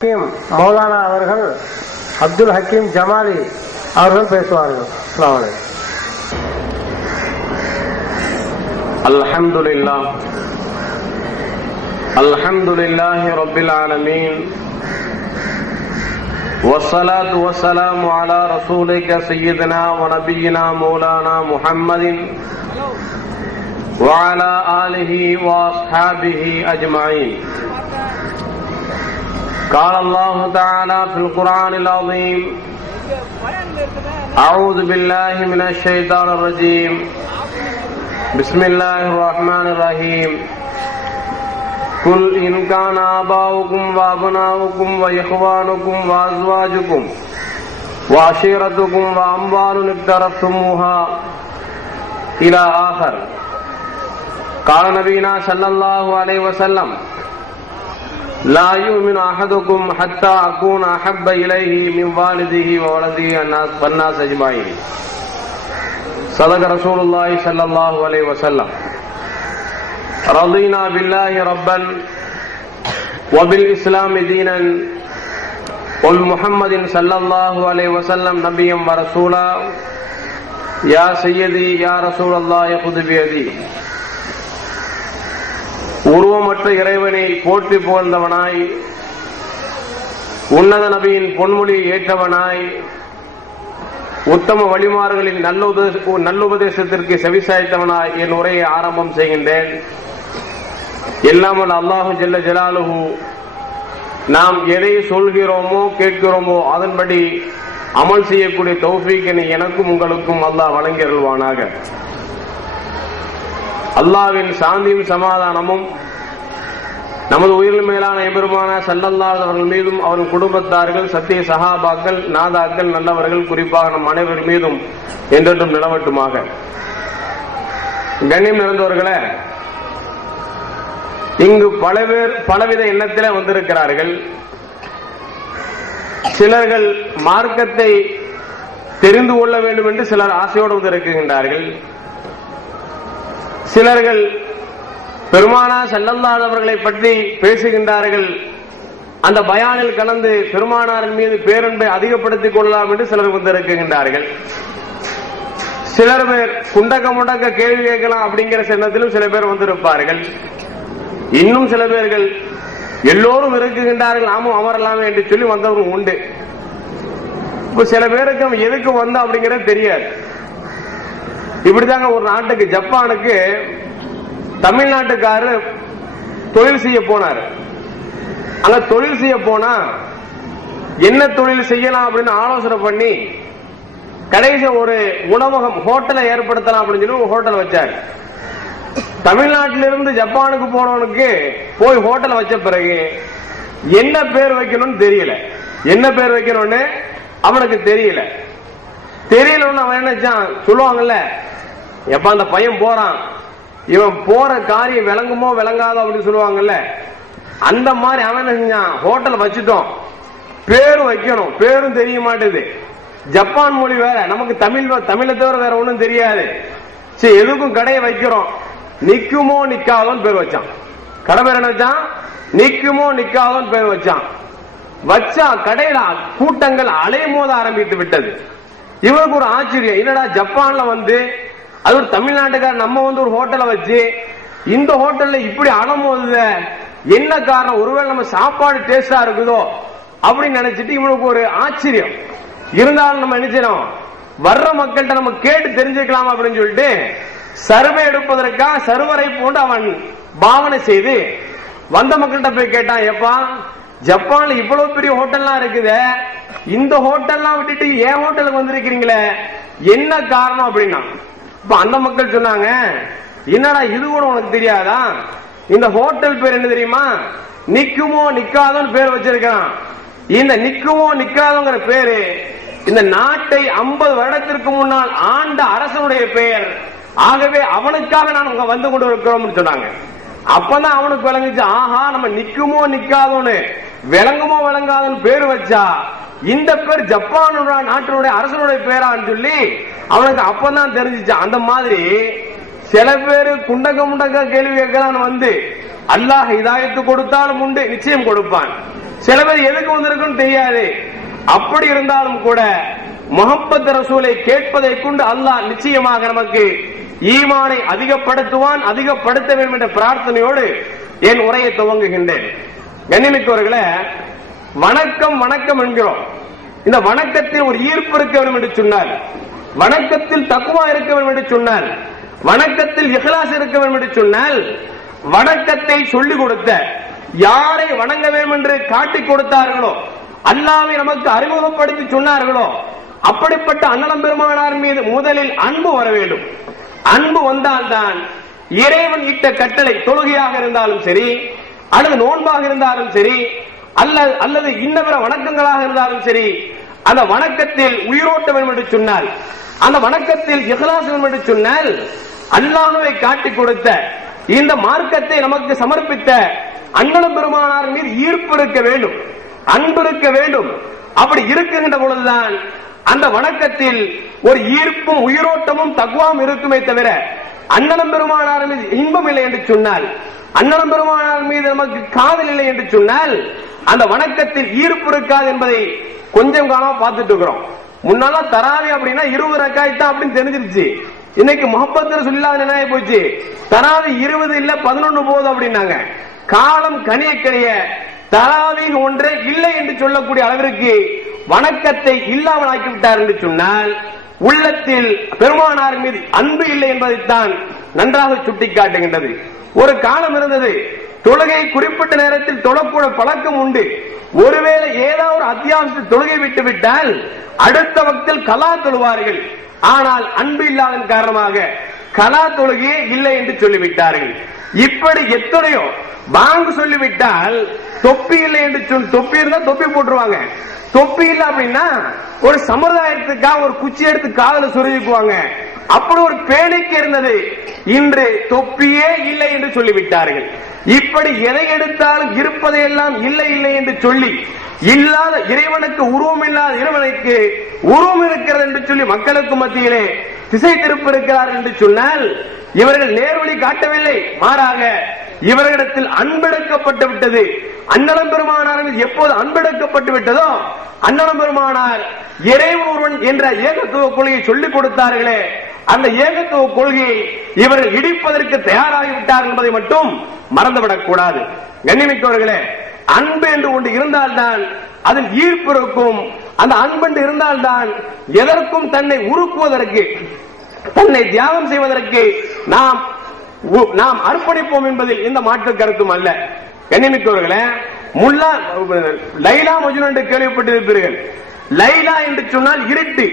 மௌலானா அவர்கள் அப்துல் ஹக்கீம் ஜமாலி அவர்கள் பேசுவார்கள். அல்ஹம்துலில்லாஹ் அல்ஹம்துலில்லாஹி ரப்பில் ஆலமீன் வஸ்ஸலாத்து வஸ்ஸலாமு அலா ரசூலிக சய்யிதினா வ நபியினா மௌலானா முஹம்மதின் வ அலா ஆலிஹி வ அஸ்ஹாபிஹி அஜ்மஈன். قال الله تعالى في القرآن العظيم أعوذ بالله من الشيطان الرجيم بسم الله الرحمن الرحيم قل إن كان آباؤكم وأبناؤكم وإخوانكم وأزواجكم وعشيرتكم وأموال اقترفتموها إلى آخر. قال نبينا صلى الله عليه وسلم لا يؤمن أحدكم حتى أكون أحب إليه من والده وولده والناس أجمعين. صدق رسول الله صلى الله عليه وسلم. رضينا بالله ربا وبالإسلام دينا والمحمد صلى الله عليه وسلم نبيا ورسولا. يا سيدي يا رسول الله خذ بيدي. உருவமற்ற இறைவனை போற்றி புகழ்ந்தவனாய், உன்னத நபியின் பொன்மொழி ஏற்றவனாய், உத்தம வழிமார்களின் நல்லுபதேசத்திற்கு செவிசாய்த்தவனாய் என் உரையை ஆரம்பம் செய்கின்றேன். எல்லாமல் அல்லாஹு ஜல்ல ஜலாலுஹு நாம் எதை சொல்கிறோமோ கேட்கிறோமோ அதன்படி அமல் செய்யக்கூடிய தௌஃபீக்கினை எனக்கும் உங்களுக்கும் அல்லாஹ் வழங்கியருள்வானாக. அல்லாஹ்வின் சாந்தியும் சமாதானமும் நமது உயிரில் மேலான எம்பெருமான ஸல்லல்லாஹு அவர்கள் மீதும் அவரின் குடும்பத்தார்கள், சத்திய சஹாபாக்கள், நாதாக்கள், நல்லவர்கள், குறிப்பாக நம் அனைவர் மீதும் என்றென்றும் நிலவட்டுமாக. கண்ணியம் நிறைந்தவர்களே, இங்கு பல பேர் பலவித எண்ணத்திலே வந்திருக்கிறார்கள். சிலர்கள் மார்க்கத்தை தெரிந்து கொள்ள வேண்டும் என்று சிலர் ஆசையோடு வந்திருக்கின்றார்கள். சிலர்கள் பெருமானா ஸல்லல்லாஹு அவர்களை பற்றி பேசுகின்றார்கள். அந்த பயானில் கலந்து பெருமானாரின் மீது பேரன்பை அதிகப்படுத்திக் கொள்ளலாம் என்று சிலர் வந்திருக்கின்றார்கள். சிலர் பேர் குண்டக்க முண்டக்க கேள்வி கேட்கலாம் அப்படிங்கிற எண்ணத்திலும் சில பேர் வந்திருப்பார்கள். இன்னும் சில பேர்கள் எல்லோரும் இருக்குகின்றார்கள், நாமும் அமரலாமே என்று சொல்லி வந்தவர்கள் உண்டு. இப்ப சில பேருக்கு எதுக்கு வந்தோம் அப்படிங்கிறது தெரியாது. இப்படிதாங்க ஒரு நாட்டுக்கு, ஜப்பானுக்கு தமிழ்நாட்டுக்காரர் தொழில் செய்ய போனார். அங்க தொழில் செய்ய போனா என்ன தொழில் செய்யலாம் அப்படின்னு ஆலோசனை பண்ணி கடைசி ஒரு உணவகம், ஹோட்டலை ஏற்படுத்தலாம் அப்படின்னு சொல்லி ஒரு ஹோட்டல் வச்சார். தமிழ்நாட்டிலிருந்து ஜப்பானுக்கு போனவனுக்கு போய் ஹோட்டல் வச்ச பிறகு என்ன பேர் வைக்கணும்னு தெரியல. என்ன பேர் வைக்கணும்னு அவனுக்கு தெரியல. தெரியலன்னு அவன் என்னச்சான், சொல்லுவாங்கல்ல, எப்ப அந்த பையன் போறான், இவன் போற காரியம் விளங்குமோ விளங்காதோ அப்படின்னு சொல்லுவாங்கல்ல, அந்த மாதிரி அவன் என்ன செஞ்சான், ஹோட்டல் வச்சுட்டோம், பேரு வைக்கணும், பேரும் தெரிய மாட்டேது. ஜப்பான் மொழி வேற, நமக்கு தமிழை தவிர வேற ஒண்ணும் தெரியாது. சரி, எதுக்கும் கடையை வைக்கிறோம், நிக்குமோ நிக்காதோன்னு பேர் வச்சான். கடை பேர் என்ன வச்சான், நிக்குமோ நிக்காதோன்னு பேர் வச்சான். வச்சா கடையில கூட்டங்கள் அலைமோத ஆரம்பித்து விட்டது. இவருக்கு ஒரு ஆச்சரியம், என்னடா ஜப்பான்ல வந்து அது ஒரு தமிழ்நாட்டுக்கார, நம்ம வந்து ஒரு ஹோட்டலை வச்சு இந்த ஹோட்டல்ல இப்படி அலமோதுத, என்ன காரணம், ஒருவேளை நம்ம சாப்பாடு டேஸ்டா இருக்குதோ அப்படின்னு நினைச்சிட்டு இவனுக்கு ஒரு ஆச்சரியம். இருந்தாலும் நம்ம நினைச்சிடும், வர்ற மக்கள்கிட்ட நம்ம கேட்டு தெரிஞ்சுக்கலாம் அப்படின்னு சொல்லிட்டு சர்வே எடுப்பதற்காக சர்வரை போன்று அவன் பாவனை செய்து வந்த மக்கள்கிட்ட போய் கேட்டான், எப்பா ஜப்பான்ல இவ்வளவு பெரிய ஹோட்டல்லாம் இருக்குது, இந்த ஹோட்டல்லாம் விட்டுட்டு ஏன் ஹோட்டலுக்கு வந்திருக்கிறீங்களே, என்ன காரணம் அப்படின்னா. இப்ப அந்த மக்கள் சொன்னாங்க, என்னடா இது கூட உனக்கு தெரியாதா, இந்த ஹோட்டல் பேர் என்ன தெரியுமா, நிக்குமோ நிக்காதோன்னு பேர் வச்சிருக்கான். இந்த நிக்குமோ நிக்காதோங்கிற பேரு இந்த நாட்டை 50 வருடத்திற்கு முன்னால் ஆண்ட அரசனுடைய பெயர். ஆகவே அவனுக்காக நான் அங்க வந்து கொண்டு இருக்கிறோம் சொன்னாங்க. அப்பதான் அவனுக்கு விளங்குச்சு, ஆஹா, நம்ம நிக்குமோ நிக்காதோன்னு விளங்குமோ விளங்காதோன்னு பேர் வச்சா இந்த பேர் ஜப்பான் நாட்டினுடைய அரசனுடைய பேரான்னு சொல்லி அவனுக்கு அப்பதான் தெரிஞ்சிச்சு. அந்த மாதிரி சில பேரு குண்டக்க முண்டக்க கேள்வி கேட்கலான்னு வந்து அல்லாஹ் ஹிதாயத்து கொடுத்தாலும் உண்டு, நிச்சயம் கொடுப்பான். சில பேர் எதுக்கு வந்திருக்குன்னு தெரியாது. அப்படி இருந்தாலும் கூட முஹம்மது ரசூலை கேட்பதை கொண்டு அல்லாஹ் நிச்சயமாக நமக்கு ஈமானை அதிகப்படுத்துவான், அதிகப்படுத்த வேண்டும் என்ற பிரார்த்தனையோடு என் உரையை துவங்குகின்றேன். கண்ணியமிக்கவர்களே, வணக்கம் வணக்கம் என்கிறோம். இந்த வணக்கத்தில் ஒரு ஈர்ப்பு இருக்க வேண்டும் என்று சொன்னால், வணக்கத்தில் தக்வா இருக்க வேண்டும் என்று சொன்னால், வணக்கத்தில் இஹ்லாஸ் இருக்க வேண்டும் என்று சொன்னால், வணக்கத்தை சொல்லிக் கொடுத்த யாரை வணங்க வேண்டும் என்று காட்டிக் கொடுத்தார்களோ, அல்லாஹ்வை நமக்கு அறிமுகப்படுத்தி சொன்னார்களோ, அப்படிப்பட்ட அண்ணலம் பெருமானார் மீது முதலில் அன்பு வர வேண்டும். அன்பு வந்தால்தான் இறைவன் இட்ட கட்டளை தொழுகையாக இருந்தாலும் சரி, அல்லது நோன்பாக இருந்தாலும் சரி, அல்லது இன்ன பிற வணக்கங்களாக இருந்தாலும் சரி, அந்த வணக்கத்தில் உயிரோட்ட வேண்டும் என்று சொன்னால், அந்த வணக்கத்தில் இஹ்லாஸ் வேண்டும் என்று சொன்னால், அல்லாஹ்வை காட்டிக் கொடுத்த இந்த மார்க்கத்தை நமக்கு சமர்ப்பித்த அண்ணலம் பெருமானார் மீது ஈர்ப்பு இருக்க வேண்டும், அன்பு இருக்க வேண்டும். அப்படி இருக்கின்ற பொழுதுதான் அந்த வணக்கத்தில் ஒரு ஈர்ப்பும் உயிரோட்டமும் தக்வாவும் இருக்குமே தவிர, அண்ணலம் பெருமானார் மீது இன்பம் இல்லை என்று சொன்னால், அண்ணலம் பெருமானார் மீது நமக்கு காதல் இல்லை என்று சொன்னால், அந்த வணக்கத்தில் ஈர்ப்பு இருக்காது என்பதை கொஞ்சம் காலமா பார்த்துட்டு இருக்கிறோம். முன்னால தராவி அப்படின்னா 20 ரக்காத் தான் அப்படின்னு தெரிஞ்சிருச்சு. இன்னைக்கு முஹம்மது ரசூலுல்லாஹ் என்ன ஆகி போச்சு, தராவி 20 இல்ல 11 போதும் அப்படின்னாங்க. காலம் கனிய கனிய தராவி ஒன்றே இல்லை என்று சொல்லக்கூடிய அளவிற்கு வணக்கத்தை இல்லாமல் ஆக்கிவிட்டார் என்று சொன்னால், உள்ளத்தில் பெருமானார் மீது அன்பு இல்லை என்பதைத்தான் நன்றாக சுட்டிக்காட்டுகின்றது. ஒரு காலம் இருந்தது, தொழுகை குறிப்பிட்ட நேரத்தில் தொழக்கூட பழக்கம் உண்டு. ஒருவேளை ஏதாவது ஒரு அத்தியாவசிய தொழுகை விட்டு விட்டால் அடுத்த வக்தில் கலா தொழுவார்கள். ஆனால் அன்பு இல்லாதன் காரணமாக கலா தொழுகையே இல்லை என்று சொல்லிவிட்டார்கள். இப்படி எத்தனையோ பாங்கு சொல்லிவிட்டால் தொப்பி இல்லை என்று சொல்லி, தொப்பி இருந்தா தொப்பி போட்டுருவாங்க, தொப்பி இல்ல அப்படின்னா ஒரு சம்பிரதாயத்துக்காக ஒரு குச்சி எடுத்து காதல சொருகிக்குவாங்க. அப்படி ஒரு பேணிக்கு இருந்தது. இன்று தொப்பியே இல்லை என்று சொல்லிவிட்டார்கள். இப்படி எதை எடுத்தாலும் இருப்பதையெல்லாம் இல்லை இல்லை என்று சொல்லி, இல்லாத இறைவனுக்கு உருவம் இல்லாத இறைவனுக்கு உருவம் இருக்கிறது என்று சொல்லி மக்களுக்கு மத்தியிலே திசை திருப்பி இருக்கிறார் என்று சொன்னால், இவர்கள் நேர்வழி காட்டவில்லை, மாறாக இவர்களிடத்தில் அன்பெடுக்கப்பட்டு விட்டது. அண்ணலம் பெருமானார் எப்போது அன்பெடுக்கப்பட்டு விட்டதோ, அண்ணலம் பெருமானார் இறைவன் ஒருவன் என்ற ஏகத்துவ கொள்கையை சொல்லிக் கொடுத்தார்களே, அந்த ஏகத்துவ கொள்கையை இவர்கள் இடிப்பதற்கு தயாராகிவிட்டார்கள் என்பதை மட்டும் மறந்துவிடக் கூடாது. கண்ணியமிக்கவர்களே, அன்பு என்று ஒன்று இருந்தால்தான் அதில் ஈர்ப்பு இருக்கும். அந்த அன்பு இருந்தால்தான் எதற்கும் தன்னை உருக்குவதற்கு, தன்னை தியாகம் செய்வதற்கு நாம் அர்ப்பணிப்போம் என்பதில் எந்த மாற்று கருத்தும் அல்ல. கண்ணியமிக்கவர்களே, முல்லா லைலா மஜ்னூன் என்று கேள்விப்பட்டிருப்பீர்கள். லைலா என்று சொன்னால் இருட்டு,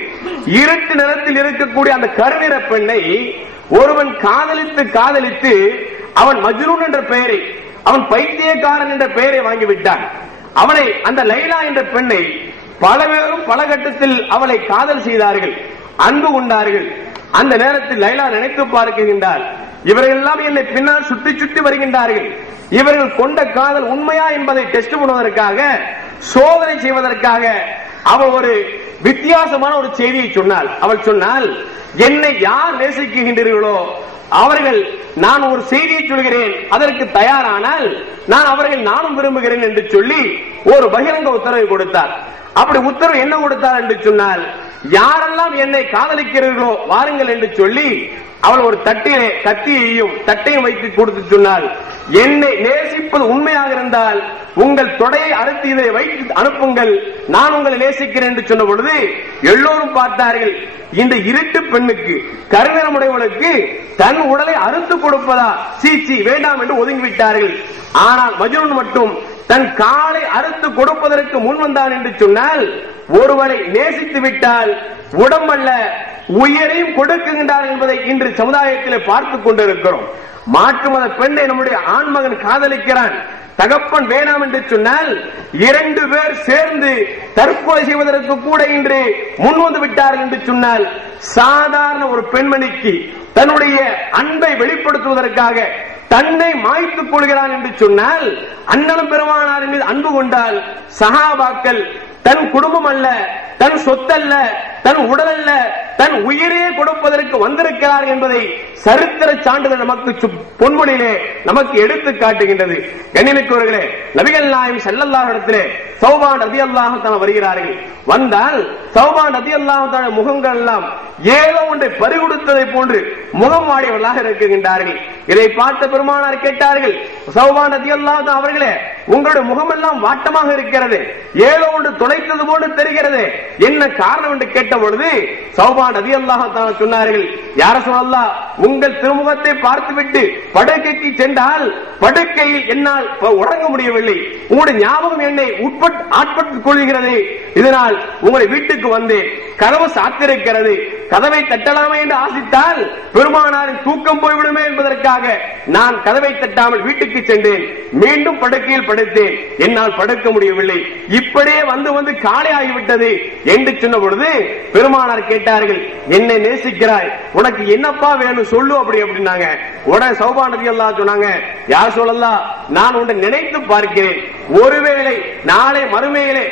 இருட்டு நிறத்தில் இருக்கக்கூடிய அந்த கருநிற பெண்ணை ஒருவன் காதலித்து காதலித்து அவன் மஜ்னூன் என்ற பெயரை, அவன் பைத்தியக்காரன் என்ற பெயரை வாங்கிவிட்டான். அவனை, அந்த லைலா என்ற பெண்ணை பல பேரும் பல கட்டத்தில் அவளை காதல் செய்தார்கள், அன்பு கொண்டார்கள். அந்த நேரத்தில் லைலா நினைத்து பார்க்கின்றார், இவர்கள் எல்லாம் என்னை பின்னால் சுற்றி சுற்றி வருகின்றார்கள், இவர்கள் கொண்ட காதல் உண்மையா என்பதை டெஸ்ட் பண்ணுவதற்காக, சோதனை செய்வதற்காக அவள் ஒரு வித்தியாசமான ஒரு செய்தியை சொன்னாள். அவள் சொன்னால், என்னை யார் நேசிக்கின்றீர்களோ அவர்கள், நான் ஒரு செய்தியை சொல்கிறேன், அதற்கு தயாரானால் நான் அவர்கள் நானும் விரும்புகிறேன் என்று சொல்லி ஒரு பகிரங்க உத்தரவை கொடுத்தார். அப்படி உத்தரவு என்ன கொடுத்தார் என்று சொன்னால், யாரெல்லாம் என்னை காதலிக்கிறீர்களோ வாருங்கள் என்று சொல்லி அவள் ஒரு தட்டிலே கத்தியையும் தட்டையும் வைத்து கொடுத்து சொன்னால், என்னை நேசிப்பது உண்மையாக இருந்தால் உங்கள் தொடையை அறுத்து இதை வைத்து அனுப்புங்கள், நான் உங்களை நேசிக்கிறேன் என்று சொன்ன பொழுது எல்லோரும் பார்த்தார்கள், இந்த இருட்டு பெண்ணுக்கு, கருநிறமுடையவளுக்கு தன் உடலை அறுத்து கொடுப்பதா, சீச்சி வேண்டாம் என்று ஒதுங்கிவிட்டார்கள். ஆனால் மஜ்னூன் மட்டும் தன் காலை அறுத்து கொடுப்பதற்கு முன் வந்தான் என்று சொன்னால், ஒருவரை நேசித்து விட்டால் உடம்பல்ல உயிரையும் கொடுக்கின்றார் என்பதை இன்று சமுதாயத்தில் பார்த்துக் கொண்டிருக்கிறோம். மாற்று மத பெண்ணை நம்முடைய ஆண்மகன் காதலிக்கிறான், தகப்பன் வேணாம் என்று சொன்னால் 2 பேர் சேர்ந்து தற்கொலை செய்வதற்கு கூட இன்று முன்வந்து விட்டார்கள் என்று சொன்னால், சாதாரண ஒரு பெண்மணிக்கு தன்னுடைய அன்பை வெளிப்படுத்துவதற்காக தன்னை மாய்த்துக் கொள்கிறான் என்று சொன்னால், அண்ணலம் பெருமானாரின் மீது அன்பு கொண்டால் சஹாபாக்கள் தன் குடும்பம் அல்ல, தன் சொத்தல்ல, தன் உடல் அல்ல, தன் உயிரே கொடுப்பதற்கு வந்திருக்கிறார் என்பதை சரித்திர சான்றிதழ் நமக்கு பொன்மொழியிலே நமக்கு எடுத்து காட்டுகின்றது. கண்ணியமிக்கவர்களே, நபிகள் நாயகம் ஸல்லல்லாஹு அலைஹி வஸல்லம் சௌபான் ரலியல்லாஹு தஆலா வருகிறார்கள். வந்தால் சௌபான் ரலியல்லாஹு தஆலா முகங்கள் எல்லாம் ஏதோ ஒன்றை பறிகொடுத்ததை போன்று முகம் வாடியவர்களாக இருக்கின்றார்கள். இதை பார்த்த பெருமானார் கேட்டார்கள், சௌபான் ரலியல்லாஹு தஆலா அவர்களே, உங்களுடைய முகமெல்லாம் வாட்டமாக இருக்கிறது, ஏதோ ஒன்று துளைத்தது போன்று தெரிகிறது, என்ன காரணம் என்று கேட்ட பொழுது சௌபான் ரலியல்லாஹு தஆலா சொன்னார்கள், யா ரசூலல்லாஹ், உங்கள் திருமுகத்தை பார்த்துவிட்டு படுக்கைக்கு சென்றால் படுக்கையில் என்னால் உறங்க முடியவில்லை, உங்களுடைய ஞாபகம் என்னை ஆட்பட்டுக் கொள்கிறது, இதனால் உங்களை வீட்டுக்கு வந்தேன், கதவு சாத்திருக்கிறது, கதவை தட்டலாமே என்று ஆசித்தால் பெருமானாரின் தூக்கம் போய்விடுமே என்பதற்காக நான் கதவை தட்டாமல் வீட்டுக்கு சென்றேன், மீண்டும் படுக்கையில் படுத்தேன், என்னால் படுக்க முடியவில்லை, இப்படியே வந்து வந்து காலை ஆகிவிட்டது என்று சொன்ன பொழுது பெருமானார் கேட்டார்கள், என்னை நேசிக்கிறாய், உனக்கு என்னப்பா வேணும் சொல்லு அப்படி அப்படின்னாங்க. உடனே சௌபான் ரலியல்லாஹு சொன்னாங்க, யார் சொல்லலாம், நான் உன்னை நினைத்து பார்க்கிறேன், ஒருவேளை நாளை மறுமையிலே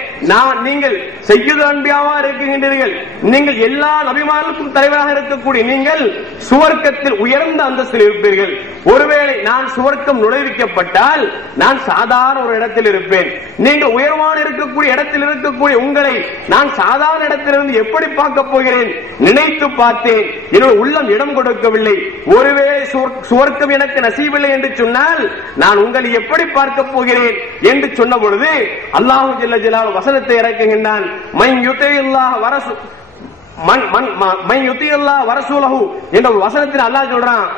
நீங்கள் சய்யிதுல் அன்பியாவா இருக்கின்றீர்கள், நீங்கள் எல்லா நபிமார்களுக்கும் தலைவராக இருக்கக்கூடிய நீங்கள் சுவர்க்கத்தில் உயர்ந்த அந்தஸ்தில் இருப்பீர்கள், ஒருவேளை நான் சுவர்க்கம் நுழைவிக்கப்பட்டால் நான் சாதாரண ஒரு இடத்தில் இருப்பேன், நீங்கள் உயர்வான இருக்கக்கூடிய இடத்தில் இருக்கக்கூடிய உங்களை நான் சாதாரண இடத்திலிருந்து எப்படி பார்க்க போகிறேன், நினைத்து பார்த்தேன், என்னோட உள்ளம் இடம் கொடுக்கவில்லை, ஒருவேளை சுவர்க்கம் எனக்கு நசீபில்லை என்று சொன்னால் நான் உங்களை எப்படி பார்க்க போகிறேன் என்று சொன்ன பொழுது அல்லாஹ் ஜல்ல ஜலாலுஹு வசனத்தை இறக்குகின்றான், மன் யுதில்லாஹ் வரசூலஹு என்ற வசனத்தில் அல்லாஹ் சொல்றான்,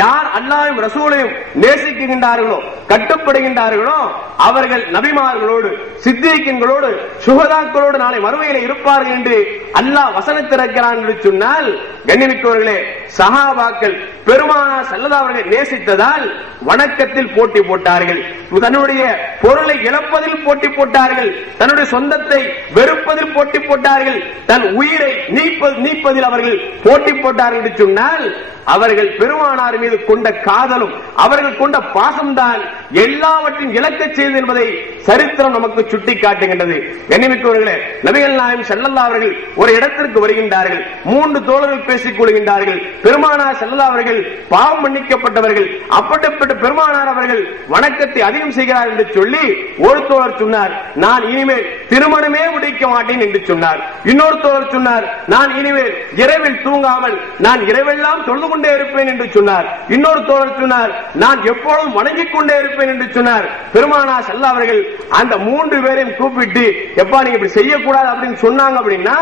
யார் அல்லாஹ்வையும் ரசூலையும் நேசிக்கின்றார்களோ கட்டுப்படுகின்றார்களோ அவர்கள் நபிமார்களோடு சித்தீக்கீன்களோடு சுஹதாக்களோடு நாளை மறுமையிலே இருப்பார்கள் என்று அல்லாஹ் வசனத்திறக்கிறான் என்று சொன்னால், கண்ணியமிக்கவர்களே, சஹாபாக்கள் பெருமானார் ஸல்லல்லாஹு அலைஹி வஸல்லம் நேசித்ததால் வணக்கத்தில் போட்டி போட்டார்கள், தன்னுடைய பொருளை இழப்பதில் போட்டி போட்டார்கள், தன்னுடைய சொந்தத்தை வெறுப்பதில் போட்டி போட்டார்கள், தன் உயிரை நீப்பதில் அவர்கள் போட்டி போட்டார்கள் என்று சொன்னால் அவர்கள் பெருமானார் மீது கொண்ட காதலும் அவர்கள் கொண்ட பாசம்தான் எல்லாவற்றையும் இழக்கச் செய்தது என்பதை சரித்திரம் நமக்கு சுட்டி காட்டுகின்றது. கண்ணியமிக்கவர்களே, நபிகள் நாயகம் ஸல்லல்லாஹு அலைஹி வஸல்லம் ஒரு இடத்திற்கு வருகின்றார்கள், 3 தோழர்கள் பேசிக் கொள்கின்றார்கள், பெருமானார் ஸல்லல்லாஹு அலைஹி வஸல்லம் பாவம் மன்னிக்கப்பட்டவர்கள், அப்படிப்பட்ட பெருமானார் அவர்கள் வணக்கத்தை அதிகம் செய்கிறார் என்று சொல்லி ஒரு தோழர் சொன்னார், நான் இனிமேல் திருமணமே முடிக்க மாட்டேன் என்று சொன்னார். இன்னொரு தோழர் சொன்னார், நான் இனிமேல் இரவில் தூங்காமல் நான் இரவெல்லாம் தொழுது கொண்டே இருப்பேன் என்று சொன்னார். இன்னொரு தோழர் சொன்னார், நான் எப்பொழுதும் வணங்கிக் கொண்டே இருப்பேன் என்று சொன்னார். பெருமானார் ஸல்லல்லாஹு அலைஹி வஸல்லம் அந்த 3 பேரையும் கூப்பிட்டு, எப்பா நீங்க இப்படி செய்யக்கூடாது அப்படின்னு சொன்னாங்க அப்படின்னா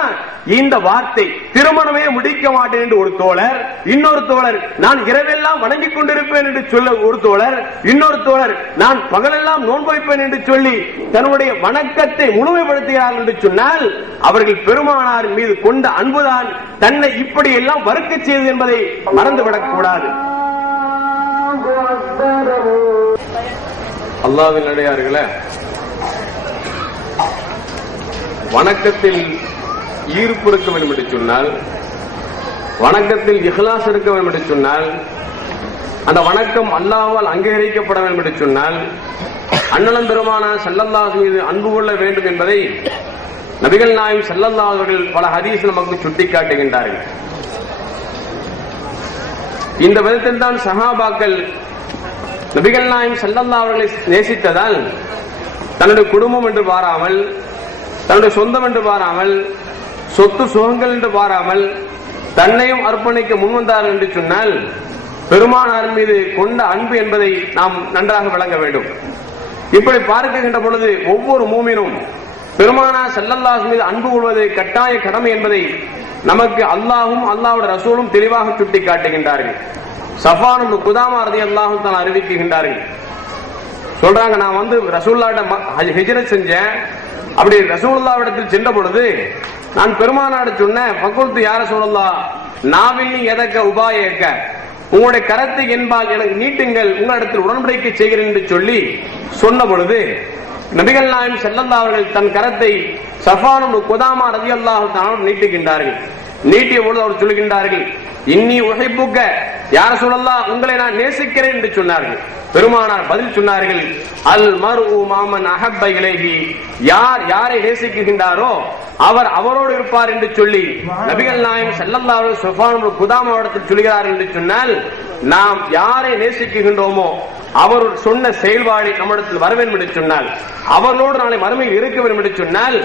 இந்த வார்த்தை திருமணமே முடிக்க மாட்டேன் என்று ஒரு தோழர், இன்னொரு தோழர் நான் இரவெல்லாம் வணங்கிக் கொண்டிருப்பேன் என்று சொல்ல ஒரு தோழர், இன்னொரு தோழர் நான் பகலெல்லாம் நோன்பு வைப்பேன் என்று சொல்லி தன்னுடைய வணக்கத்தை முழுமைப்படுத்துகிறார்கள் என்று சொன்னால் அவர்கள் பெருமானார் மீது கொண்ட அன்புதான் தன்னை இப்படி எல்லாம் வறுக்க செய்தது என்பதை மறந்துவிடக் கூடாது. அல்லாஹ்வின் அடியார்களே, வணக்கத்தில் ஈர்ப்பு இருக்க வேண்டும் என்று சொன்னால், வணக்கத்தில் இஹ்லாஸ் இருக்க வேண்டும் என்று சொன்னால், அந்த வணக்கம் அல்லாஹ்வால் அங்கீகரிக்கப்பட வேண்டும் என்று சொன்னால் அண்ணலம் பெருமானார் ஸல்லல்லாஹு அலைஹி மீது அன்பு கொள்ள வேண்டும் என்பதை நபிகள் நாயகம் ஸல்லல்லாஹு அலைஹி அவர்கள் பல ஹதீஸ் நமக்கு சுட்டிக்காட்டுகின்றார்கள். இந்த விதத்தில் தான் சஹாபாக்கள் நபிகள் நாயகம் ஸல்லல்லாஹு அலைஹி அவர்களை நேசித்ததால் தன்னுடைய குடும்பம் என்று பாராமல், தன்னுடைய சொந்தம் என்று பாராமல், சொத்து சுகங்கள் என்று பாராமல் தன்னையும் அர்ப்பணிக்க முன்வந்தார் என்று சொன்னால் பெருமானார் மீது கொண்ட அன்பு என்பதை நாம் நன்றாக விளங்க வேண்டும். இப்படி பார்க்கின்ற பொழுது ஒவ்வொரு மூமினும் பெருமானார் ஸல்லல்லாஹு அலைஹி மீது அன்பு கொள்வது கட்டாய கடமை என்பதை நமக்கு அல்லாஹ்வும் அல்லாஹ்வுடைய ரசூலும் தெளிவாக சுட்டி காட்டுகின்றார்கள். ஸஃபான் இப்னு குதாமா ரலியல்லாஹு தஆலா அறிவிக்கின்றார்கள், சொல்றாங்க, நான் வந்து ரசூலுல்லாஹ்விட ஹிஜ்ரத் செஞ்சேன், அப்படி ரசூலுல்லாஹ்விடத்தில் சென்ற பொழுது நான் பெருமானார் சொன்னேன், ஃபகுல்து யா ரசூலல்லாஹ் நாவினி யதக உபாயக, உங்களுடைய கரத்தை என்பால் எனக்கு நீட்டுங்கள், உங்களிடத்தில் உடன்படிக்கை செய்கிறேன் என்று சொல்லி சொன்ன பொழுது நபிகள் நாயகம் ஸல்லல்லாஹு அலைஹி அவர்கள் தன் கரத்தை ஸஃபான் இப்னு குதாமா ரலியல்லாஹு தஆலா நீட்டுகின்றார்கள். நீட்டிய பொழுது அவர் சொல்கின்றார்கள், இன்னி உஹிப்புக்க யா ரசூலல்லாஹ், உங்களை நான் நேசிக்கிறேன் என்று சொன்னார்கள். பெருமானார் பதில் சொன்னார்கள், அல் மர்உ மாமன் அஹப்ப இலைஹி, யார் யாரை நேசிக்கின்றாரோ அவர் அவரோடு இருப்பார் என்று சொல்லி நபிகள் நாயகம் ஸல்லல்லாஹு அலைஹி வஸல்லம் குதாமாவிடத்தில் சொல்கிறார்கள் என்று சொன்னால், நாம் யாரை நேசிக்கின்றோமோ அவர் சொன்ன செயல்பாடு நம்மிடத்தில் வர வேண்டும் என்று சொன்னால், அவர்களோடு நாளை மறுமையில் இருக்க வேண்டும் என்று சொன்னால்,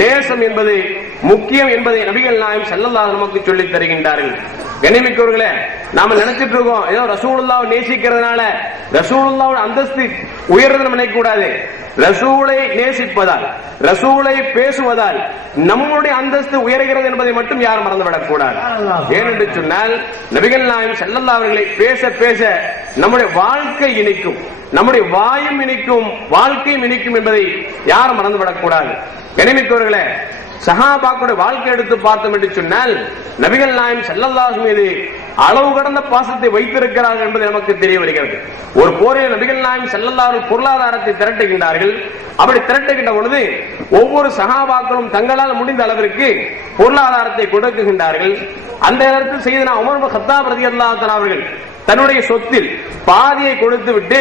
நேசம் என்பது முக்கியம் என்பதை நபிகள் நாயகம் ஸல்லல்லாஹு அலைஹி நமக்கு சொல்லித் தருகின்றார்கள். கண்ணியமிக்கவர்களே, நாம நினைச்சிட்டு இருக்கோம் ஏதோ ரசூலுல்லாஹ்வை நேசிக்கிறதுனால ரசூலுல்லாஹ்வோட அந்தஸ்து உயர்றது நம்ம நினைக்க கூடாது. ரசூலை நேசிப்பதால், ரசூலை பேசுவதால் நம்முடைய அந்தஸ்து உயர்கிறது என்பதை மட்டும் யாரும் மறந்துவிடக் கூடாது. ஏனென்று சொன்னால், நபிகள் நாயகம் ஸல்லல்லாஹு அலைஹி வஸல்லம் பேச பேச நம்முடைய வாழ்க்கை இனிக்கும், நம்முடைய வாயும் இனிக்கும், வாழ்க்கையும் இனிக்கும் என்பதை யாரும் மறந்துவிடக் கூடாது. கண்ணியமிக்கவர்களே, சஹாபாக்களுடைய வாழ்க்கை எடுத்து பார்த்தோம் என்று சொன்னால், நபிகள் நாயகம் ஸல்லல்லாஹு அலைஹி மீது அளவு கடந்த பாசத்தை வைத்திருக்கிறார்கள் என்பது நமக்கு தெரிய வருகிறது. ஒரு போரில் நபிகள் நாயகம் ஸல்லல்லாஹு அலைஹி பொருளாதாரத்தை திரட்டுகின்றார்கள். அப்படி திரட்டுகின்ற பொழுது ஒவ்வொரு சஹாபாக்களும் தங்களால் முடிந்த அளவிற்கு பொருளாதாரத்தை கொடுக்குகின்றார்கள். அந்த நேரத்தில் செய்தனா உமர் இப்னு கத்தாப் ரலியல்லாஹு தஆலா அவர்கள் தன்னுடைய சொத்தில் பாதியை கொடுத்து விட்டு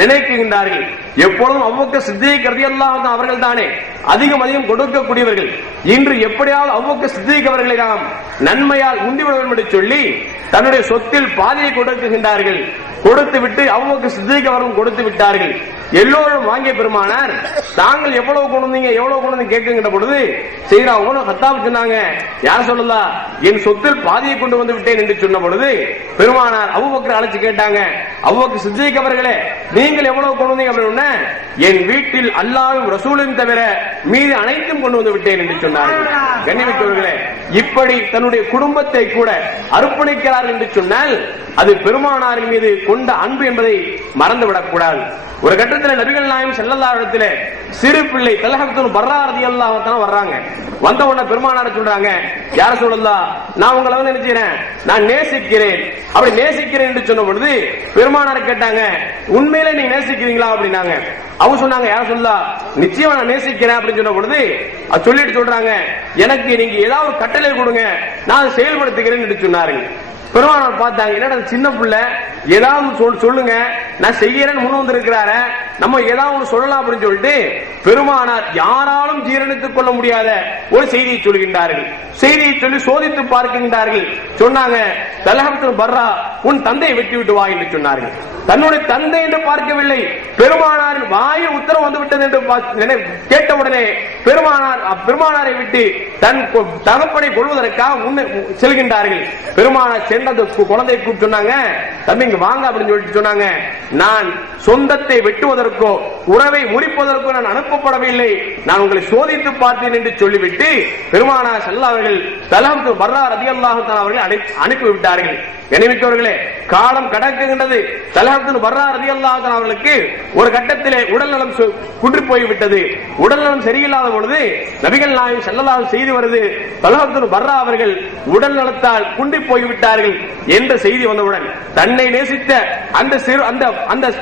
நினைக்கின்றார்கள், எப்பொழுதும் அபூபக்கர் சித்திக் ரலியல்லாஹு அன்ஹு அவர்கள் தானே அதிகம் கொடுக்கக்கூடியவர்கள், இன்று எப்படியாவது அபூபக்கர் சித்திக் அவர்களை நாம் நன்மையால் உண்டிவிட வேண்டும் என்று சொல்லி தன்னுடைய சொத்தில் பாதியை கொடுக்குகின்றார்கள். கொடுத்து விட்டு அபூபக்கர் சித்திக் அவர்களும் கொடுத்து விட்டார்கள். எல்லோரும் வாங்கிய பெருமானார், தாங்கள் எவ்வளவு கொண்டு வந்தீங்க எவ்வளவு கொண்டு வந்து கேட்கின்ற பொழுது செய்தா உமர் கத்தாப் சொன்னாங்க, யார் சொல்லலாம், என் சொத்தில் பாதியை கொண்டு வந்து விட்டேன் என்று சொன்ன பொழுது பெருமானார் அபூபக்கர் அழைச்சு கேட்டாங்க, அபூபக்கர் சித்திக் அவர்களே, நீங்கள் எவ்வளவு கொண்டு வந்தீங்க அப்படின்னா, என் வீட்டில் அல்லாஹ்வும் ரசூலையும் தவிர மீது அனைத்தும் கொண்டு வந்து விட்டேன் என்று சொன்னார்கள். கண்ணியமிக்கவர்களே, இப்படி தன்னுடைய குடும்பத்தை கூட அர்ப்பணிக்கிறார்கள் என்று சொன்னால் அது பெருமானாரின் மீது கொண்ட அன்பு என்பதை மறந்துவிடக் கூடாது. ஒரு கட்டத்தில் நபிகள் நாயகம் ஸல்லல்லாஹு அலைஹி வஸல்லம் சிறு பிள்ளை தல்ஹா இப்னு பர்ரா ரலியல்லாஹு அன்ஹு வர்றாங்க. வந்த உடனே பெருமானார் சொல்றாங்க, யார சொல்லலாம், நான் உங்களை வந்து நினைக்கிறேன், நான் நேசிக்கிறேன். அப்படி நேசிக்கிறேன் என்று சொன்ன பொழுது பெருமானார் கேட்டாங்க, உண்மையிலே நீங்க நேசிக்கிறீங்களா அப்படின்னாங்க. அவங்க சொன்னாங்க, யார சொல்லலாம், நிச்சயமா நான் நேசிக்கிறேன் அப்படின்னு சொன்ன பொழுது அது சொல்லிட்டு சொல்றாங்க, எனக்கு நீங்க ஏதாவது கட்டளை கொடுங்க, நான் செயல்படுத்துகிறேன் என்று சொன்னார்கள். பெருமானார் பார்த்தாங்க, என்னடா சின்ன பிள்ளை, ஏதாவது சொல்லுங்க, நான் செய்யறேன்னு முன் வந்து இருக்கிறார, நம்ம ஏதாவது சொல்லலாம் அப்படின்னு சொல்லிட்டு பெருமானார் யாராலும் ஜீரணித்துக் கொள்ள முடியாத ஒரு செய்தியை சொல்கின்றார்கள். செய்தியை சொல்லி சோதித்து பார்க்கின்றார்கள். சொன்னாங்க, தல்ஹா இப்னு பர்ரா உன் தந்தையை வெட்டி விட்டு வா என்று சொன்னார்கள். தன்னுடைய தந்தை என்று பார்க்கவில்லை, பெருமானாரின் வாயில் உத்தரவு வந்து விட்டது என்று கேட்டவுடனே பெருமானாரை விட்டு தன் தகப்பனை கொள்வதற்காக செல்கின்றார்கள். பெருமானார் சென்ற குழந்தையை கூப்பிட்டு சொன்னாங்க, தம்பி இங்க வாங்க அப்படின்னு சொல்லிட்டு சொன்னாங்க, நான் சொந்தத்தை வெட்டுவதற்கோ உறவை முறிப்பதற்கோ நான் அனுப்பப்படவில்லை, நான் உங்களை சோதித்து பார்த்தேன் என்று சொல்லிவிட்டு பெருமானார் ஸல்லல்லாஹு அலைஹி வஸல்லம் தல்ஹா இப்னு பர்ரா ரலியல்லாஹு தஆலா அவர்களை அனுப்பிவிட்டார்கள். கண்ணியமிக்கவர்களே, காலம் கடக்குகின்றது. தல்ஹா இப்னு பர்ரா ரலியல்லாஹு தஆலா அவர்களுக்கு ஒரு கட்டத்திலே உடல்நலம் குன்றி போய்விட்டது. உடல்நலம் சரியில்லாத பொழுது நபிகள் நாயகம் ஸல்லல்லாஹு அலைஹி செய்தி வருது, தல்ஹா இப்னு பர்ரா அவர்கள் உடல் நலத்தால் குன்றி போய்விட்டார்கள் என்ற செய்தி வந்தவுடன் தன்னை நேசித்த அந்த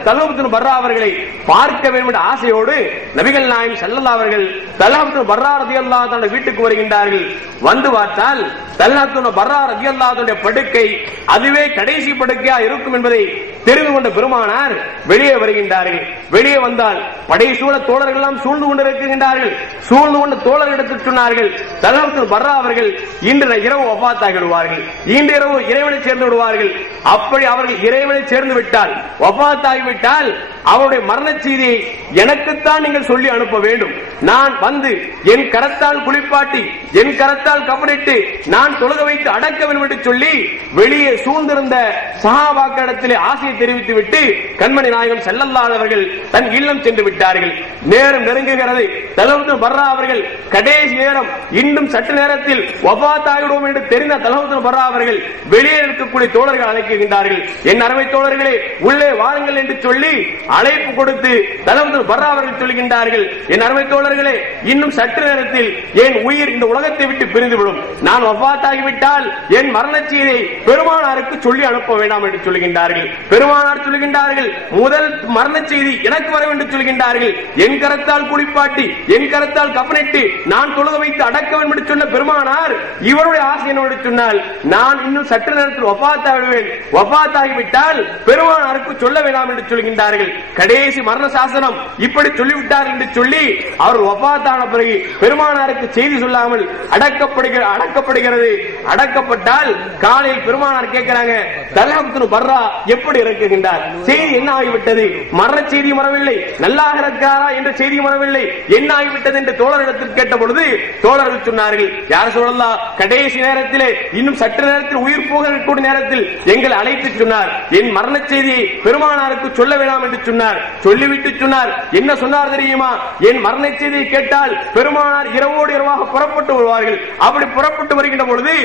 தல்ஹா இப்னு பர்ரா அவர்களை பார்க்க வேண்டும் என்ற ஆசையோடு நபிகள் நாயகம் ஸல்லல்லாஹு அவர்கள் தல்ஹா இப்னு பர்ரா ரலியல்லாஹு தஆலா வீட்டுக்கு வருகின்றார்கள். வந்து பார்த்தால் தல்ஹா இப்னு பர்ரா ரலியல்லாஹு தஆலா படுக்கை அதுவே கடைசி படுக்கையா இருக்கும் என்பதை தெரிந்து கொண்ட பெருமானார் வெளியே வருகின்றார்கள். வெளியே வந்தால் படை சூழ தோழர்கள் எல்லாம் சூழ்ந்து கொண்டிருக்கின்றார்கள். சூழ்ந்து கொண்ட தோழர்கள் எடுத்து சொன்னார்கள், தல்ஹா இப்னு பர்ரா அவர்கள் இன்று இரவு வஃபாத்தாகி விடுவார்கள், இன்று இரவு இறைவனை சேர்ந்து விடுவார்கள். அப்படி அவர்கள் இறைவனை சேர்ந்து விட்டால், வஃபாத்தாகிவிட்டால் அவருடைய மரண செய்தியை எனக்குத்தான் நீங்கள் சொல்லி அனுப்ப வேண்டும். நான் வந்து என் கரத்தால் குளிப்பாட்டி என் கரத்தால் கபடிட்டு நான் தொழுக வைத்து அடக்க வேண்டும் என்று சொல்லி வெளியே சூழ்ந்திருந்த சஹாபாக்களிடத்திலே ஆசையை தெரிவித்து விட்டு கண்மணி நாயகம் ஸல்லல்லாஹு அலைஹி அவர்கள் தன் இல்லம் சென்று விட்டார்கள். நேரம் நெருங்குகிறது. தல்ஹா இப்னு பர்ரா அவர்கள் கடைசி நேரம், இன்னும் சற்று நேரத்தில் வஃபாத் ஆகிவிடுவோம் என்று தெரிந்த தல்ஹா இப்னு பர்ரா அவர்கள் வெளியே இருக்கக்கூடிய தோழர்கள் அழைக்கின்றார்கள். என் அருமை தோழர்களே, உள்ளே வாருங்கள் என்று சொல்லி அழைப்பு கொடுத்து தல்ஹா இப்னு பர்ரா அவர்கள் சொல்கின்றார்கள், என் அருமை தோழர்களே, இன்னும் சற்று நேரத்தில் என் உயிர் இந்த உலகத்தை விட்டு பிரிந்துவிடும். நான் வஃபாத் ஆகிவிட்டால் என் மரண செய்தியை பெருமானாருக்கு சொல்லி அனுப்ப வேண்டாம் என்று சொல்கின்றார்கள். பெருமானார் சொல்கின்றார்கள், முதல் மரண செய்தி எனக்கு வர வேண்டும் சொல்கின்றார்கள். என் கரத்தால் குளிப்பாட்டி என் கரத்தால் கப்பனிட்டு நான் தொழுக வைத்து அடக்க வேண்டும் என்று சொன்ன பெருமானார் இவருடைய ஆசை என்னவென்று சொன்னால், நான் இன்னும் சற்று நேரத்தில் வஃபாத்தாகிவிடுவேன், வஃபாத்தாகிவிட்டால் பெருமானாருக்கு சொல்ல வேண்டாம் என்று சொல்கின்றார்கள். கடைசி மரண சாசனம் இப்படி சொல்லிவிட்டார் என்று சொல்லி அவர் வஃபாத்தான பிறகு பெருமானாருக்கு செய்தி சொல்லாமல் அடக்கப்படுகிறது. அடக்கப்பட்டால் காலையில் பெருமானார் கேட்கிறாங்க, தல்ஹா பர்ரா எப்படி இருக்குகின்றார், செய்தி என்ன ஆகிவிட்டது, மரண செய்தி வரவில்லை, நல்லாக இருக்கிறாரா என்ற செய்தி வரவில்லை, என்ன ஆகிவிட்டது என்று தோழரிடத்தில் கேட்ட பொழுது தோழர்கள் சொன்னார்கள், யார் சொல்லலாம், கடைசி நேரத்திலே இன்னும் சற்று நேரத்தில் உயிர் போகக்கூடிய நேரத்தில் எங்களை அழைத்து சொன்னார், என் மரண செய்தியை பெருமானாருக்கு சொல்ல வேண்டாம் என்று சொன்னார். சொல்லிவிட்டு சொன்னார், என்ன சொன்னார் தெரியுமா, என் மரண செய்தியை கேட்டால் பெருமானார் இரவோடு இரவாக புறப்பட்டு வருவார்கள். அப்படி புறப்பட்டு வருகின்ற பொழுது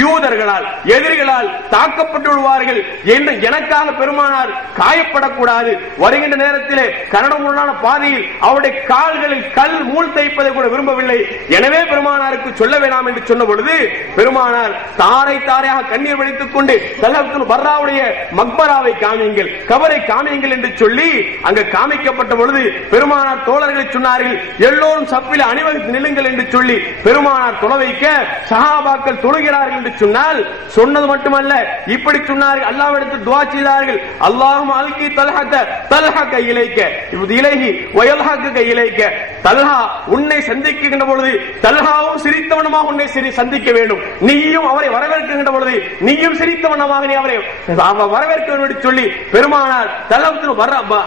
யூதர்களால் எதிரிகளால் தாக்கப்பட்டு விடுவார்கள் என்று எனக்காக பெருமானார் காயப்படக்கூடாது. வருகின்ற நேரத்திலே கரடுமுரடான பாதையில் அவருடைய கால்களில் கல் மூள் தைப்பதை கூட விரும்பவில்லை. எனவே பெருமானாருக்கு சொல்ல வேண்டாம் என்று சொன்ன பொழுது பெருமானார் தாரை தாரையாக கண்ணீர் வடித்துக் கொண்டு தல்ஹா பர்ராவுடைய மக்பராவை காமியுங்கள், கபரை காமியுங்கள் என்று சொல்லி அங்கு காமிக்கப்பட்ட பொழுது பெருமானார் தோழர்களை சொன்னார்கள், எல்லோரும் சப்பில் அணிவகுத்து நில்லுங்கள் என்று சொல்லி பெருமானார் தொழ வைக்க சஹாபாக்கள் தொழுகிறார்கள் என்று சொன்னால், சொன்னது மட்டுமல்ல இப்படி சொன்னார்கள், அல்லாஹ்விடத்தில் துஆ செய்தார்கள், அல்லாஹும்ம அல்கி தல்ஹா கையிலைக்க இலைஹி வயல்ஹக கையிலைக்க, தல்ஹா உன்னை சந்திக்கின்ற பொழுது தல்ஹாவும் சிரித்தவனமாக உன்னை சந்திக்க வேண்டும், நீயும் அவரை வரவேற்கின்ற பொழுது நீயும் சிரித்தவனமாக நீ அவரை வரவேற்க வேண்டும் என்று சொல்லி பெருமானார்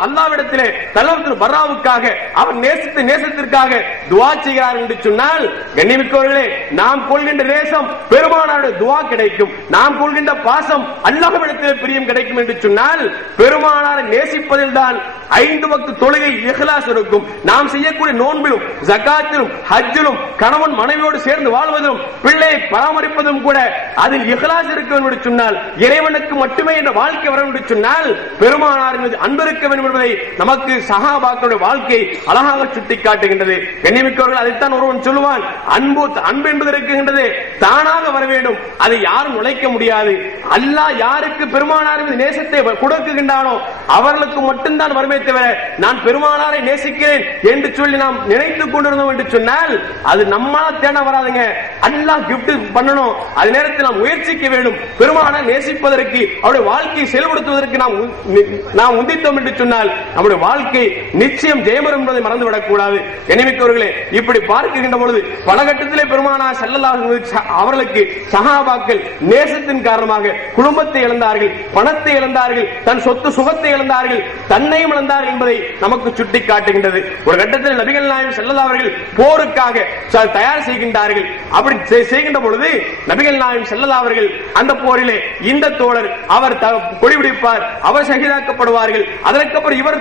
அல்லாஹ்விடத்திலே தல்ஹா பர்ராவுக்காக அவர் நேசித்த நேசத்திற்காக துஆ செய்கிறார் என்று சொன்னால், கண்ணியமிக்கவர்களே, நாம் கொள்கின்ற நேசம் பெருமானாருடைய துஆ கிடைக்கும், நாம் கொள்கின்ற பாசம் அல்லாஹ்விடத்திலே பிரியம் கிடைக்கும் என்று சொன்னால், பெருமானாரை நேசிப்பதில் தான் 5 வக்து தொழுகை இஹ்லாஸ் இருக்கும். நாம் செய்யக்கூடிய நோன்பிலும் ஜகாத்திலும் ஹஜ்ஜிலும் கணவன் மனைவியோடு சேர்ந்து வாழ்வதும் பிள்ளையை பராமரிப்பதும் கூட அதில் இஹ்லாஸ் இருக்க வேண்டும் என்று சொன்னால், இறைவனுக்கு மட்டுமே என்ற வாழ்க்கை வர வேண்டும் என்று சொன்னால் பெருமானாரின் மீது அன்பு இருக்க வேண்டும் என்பதை நமக்கு சஹாபாக்களுடைய வாழ்க்கை அழகாக சுட்டிக்காட்டுகின்றது. கண்ணியமிக்கவர்கள், அதைத்தான் ஒருவன் சொல்லுவான், அன்பு என்பது இருக்கின்றது தானாக வர வேண்டும், அதை யாரும் நுழைக்க முடியாது. அல்லாஹ் யாருக்கு பெருமானார் மீது நேசத்தை கொடுக்குகின்றானோ அவர்களுக்கு மட்டும்தான் வருமே தவிர, நான் பெருமானாரை நேசிக்கிறேன் என்று சொல்லி நாம் நினைத்துக் கொண்டிருந்தோம் என்று சொன்னால் அது நம்மால தேட வராதுங்க. அல்லாஹ் கிஃப்ட் பண்ணணும், அது நேரத்தில் நாம் முயற்சிக்க வேண்டும். பெருமானாரை நேசிப்பதற்கு அவருடைய வாழ்க்கையை செயல்படுத்துவதற்கு நாம் உந்தித்தோம் என்று சொன்னால் நம்முடைய வாழ்க்கை நிச்சயம் ஜெயமரும் என்பதை மறந்துவிடக் கூடாது. எனிமிக்கவர்களே, இப்படி பார்க்கின்ற பொழுது பல கட்டத்திலே பெருமானார் ஸல்லல்லாஹு அலைஹி வஸல்லம் அவர்களுக்கு சஹாபாக்கள் நேசத்தின் காரணமாக குடும்பத்தை இழந்தார்கள், பணத்தை இழந்தார்கள், தன் சொத்து சுகத்தை இழந்தார்கள், தன்னையும் இழந்தார்கள் என்பதை நமக்கு சுட்டி காட்டுகின்றது. ஒரு கட்டத்தில் நபிகள் நாயகம் ஸல்லல்லாஹு அலைஹி வஸல்லம் போருக்காக தயார் செய்கின்றார்கள். அப்படி செய்கின்ற பொழுது நபிகள் நாயகம் ஸல்லல்லாஹு அலைஹி வஸல்லம் அந்த போரிலே இந்த தோழர் அவர் கொடி பிடிப்பார், அவர் ஷஹீதாக்கப்படுவார்கள். அதற்கப்புறம் இவர்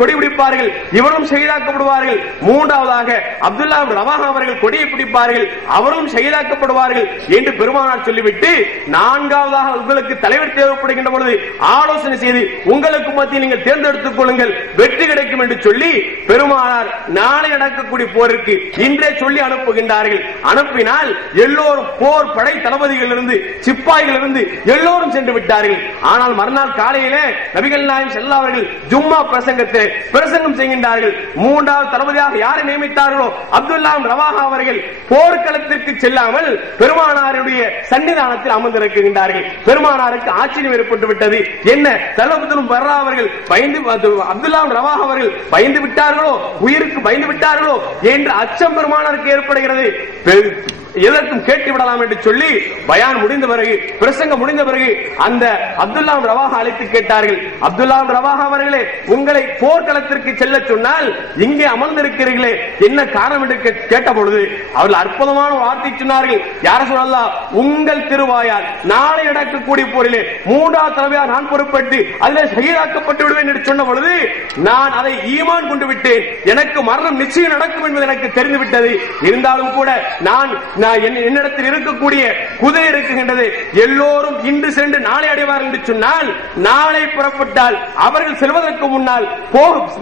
கொடி பிடிப்பார்கள், இவரும் ஷஹீதாக்கப்படுவார்கள். மூன்றாவதாக அப்துல்லா இப்னு ரவாஹா அவர்கள் கொடியை பிடிப்பார்கள், அவரும் ஷஹீதாக்கப்படுவார்கள் என்று பெருமானார் சொல்லிவிட்டு, நான்காவதாக உங்களுக்கு தலைவர் தேவைப்படுகின்ற பொழுது ஆலோசனை செய்து உங்களுக்கு மத்தியில் நீங்கள் தேர்ந்தெடுத்துக் கொள்ளுங்கள், வெற்றி கிடைக்கும் என்று சொல்லி பெருமானார் நாளை நடக்கக்கூடிய போருக்கு இன்றே சொல்லி அனுப்புகின்றார்கள். அனுப்பினால் எல்லோரும் போர் படை தளபதிகள் இருந்து சிப்பாய்கள் இருந்து எல்லோரும் சென்று விட்டார்கள். ஆனால் மறுநாள் காலையிலே நபிகள் நாயகம் ஸல்லல்லாஹு அலைஹி வஸல்லம் ஜும்மா பிரசங்கத்தில் பிரசங்கம் செய்கின்றார்கள். மூன்றாவது தளபதியாக யாரை நியமித்தார்களோ அப்துல்லா இப்னு ரவாஹா அவர்கள் போர்க்களத்திற்கு செல்லாமல் பெருமானாருடைய சன்னிதானத்தில் அமர்ந்திருக்கின்றார்கள். பெருமானாருக்கு ஆச்சரியம் ஏற்பட்டு விட்டது. என்ன தல்ஹா பர்ரா அவர்கள் பயந்து, அப்துல்லா இப்னு ரவாஹா அவர்கள் பயந்து விட்டார்களோ, உயிருக்கு பயந்து விட்டார்களோ என்ற அச்சம் பெருமானாருக்கு ஏற்படுகிறது. எதற்கும் கேட்டு விடலாம் என்று சொல்லி பயான் முடிந்த பிறகு, பிரசங்கம் முடிந்த பிறகு அந்த அப்துல்லா இப்னு ரவாஹா அழைத்து கேட்டார்கள், அப்துல்லா இப்னு ரவாஹா அவர்களே, உங்களை போர்க்களத்திற்கு செல்ல சொன்னால் இங்கே அமர்ந்திருக்கிறீர்களே, என்ன காரணம் என்று கேட்ட பொழுது அவர்கள் அற்புதமான வார்த்தை சொன்னார்கள். யார சொல்லலாம், உங்கள் திருவாயால் நாளை நடக்கக்கூடிய போரிலே மூன்றாவது தலைமையாக நான் பொறுப்பேற்று அதில் ஷஹீதாக்கப்பட்டு விடுவேன் என்று சொன்ன பொழுது நான் அதை ஈமான் கொண்டு விட்டேன், விட்டேன், எனக்கு மரணம் நிச்சயம் நடக்கும் என்பது எனக்கு தெரிந்துவிட்டது. இருந்தாலும் கூட நான் என்னிடத்தில் இருக்கக்கூடிய குதிரை இருக்குகின்றது, எல்லோரும் இன்று சென்று நாளை அடைவார்கள் என்று சொன்னால், நாளை புறப்பட்டால் அவர்கள் செல்வதற்கு முன்னால்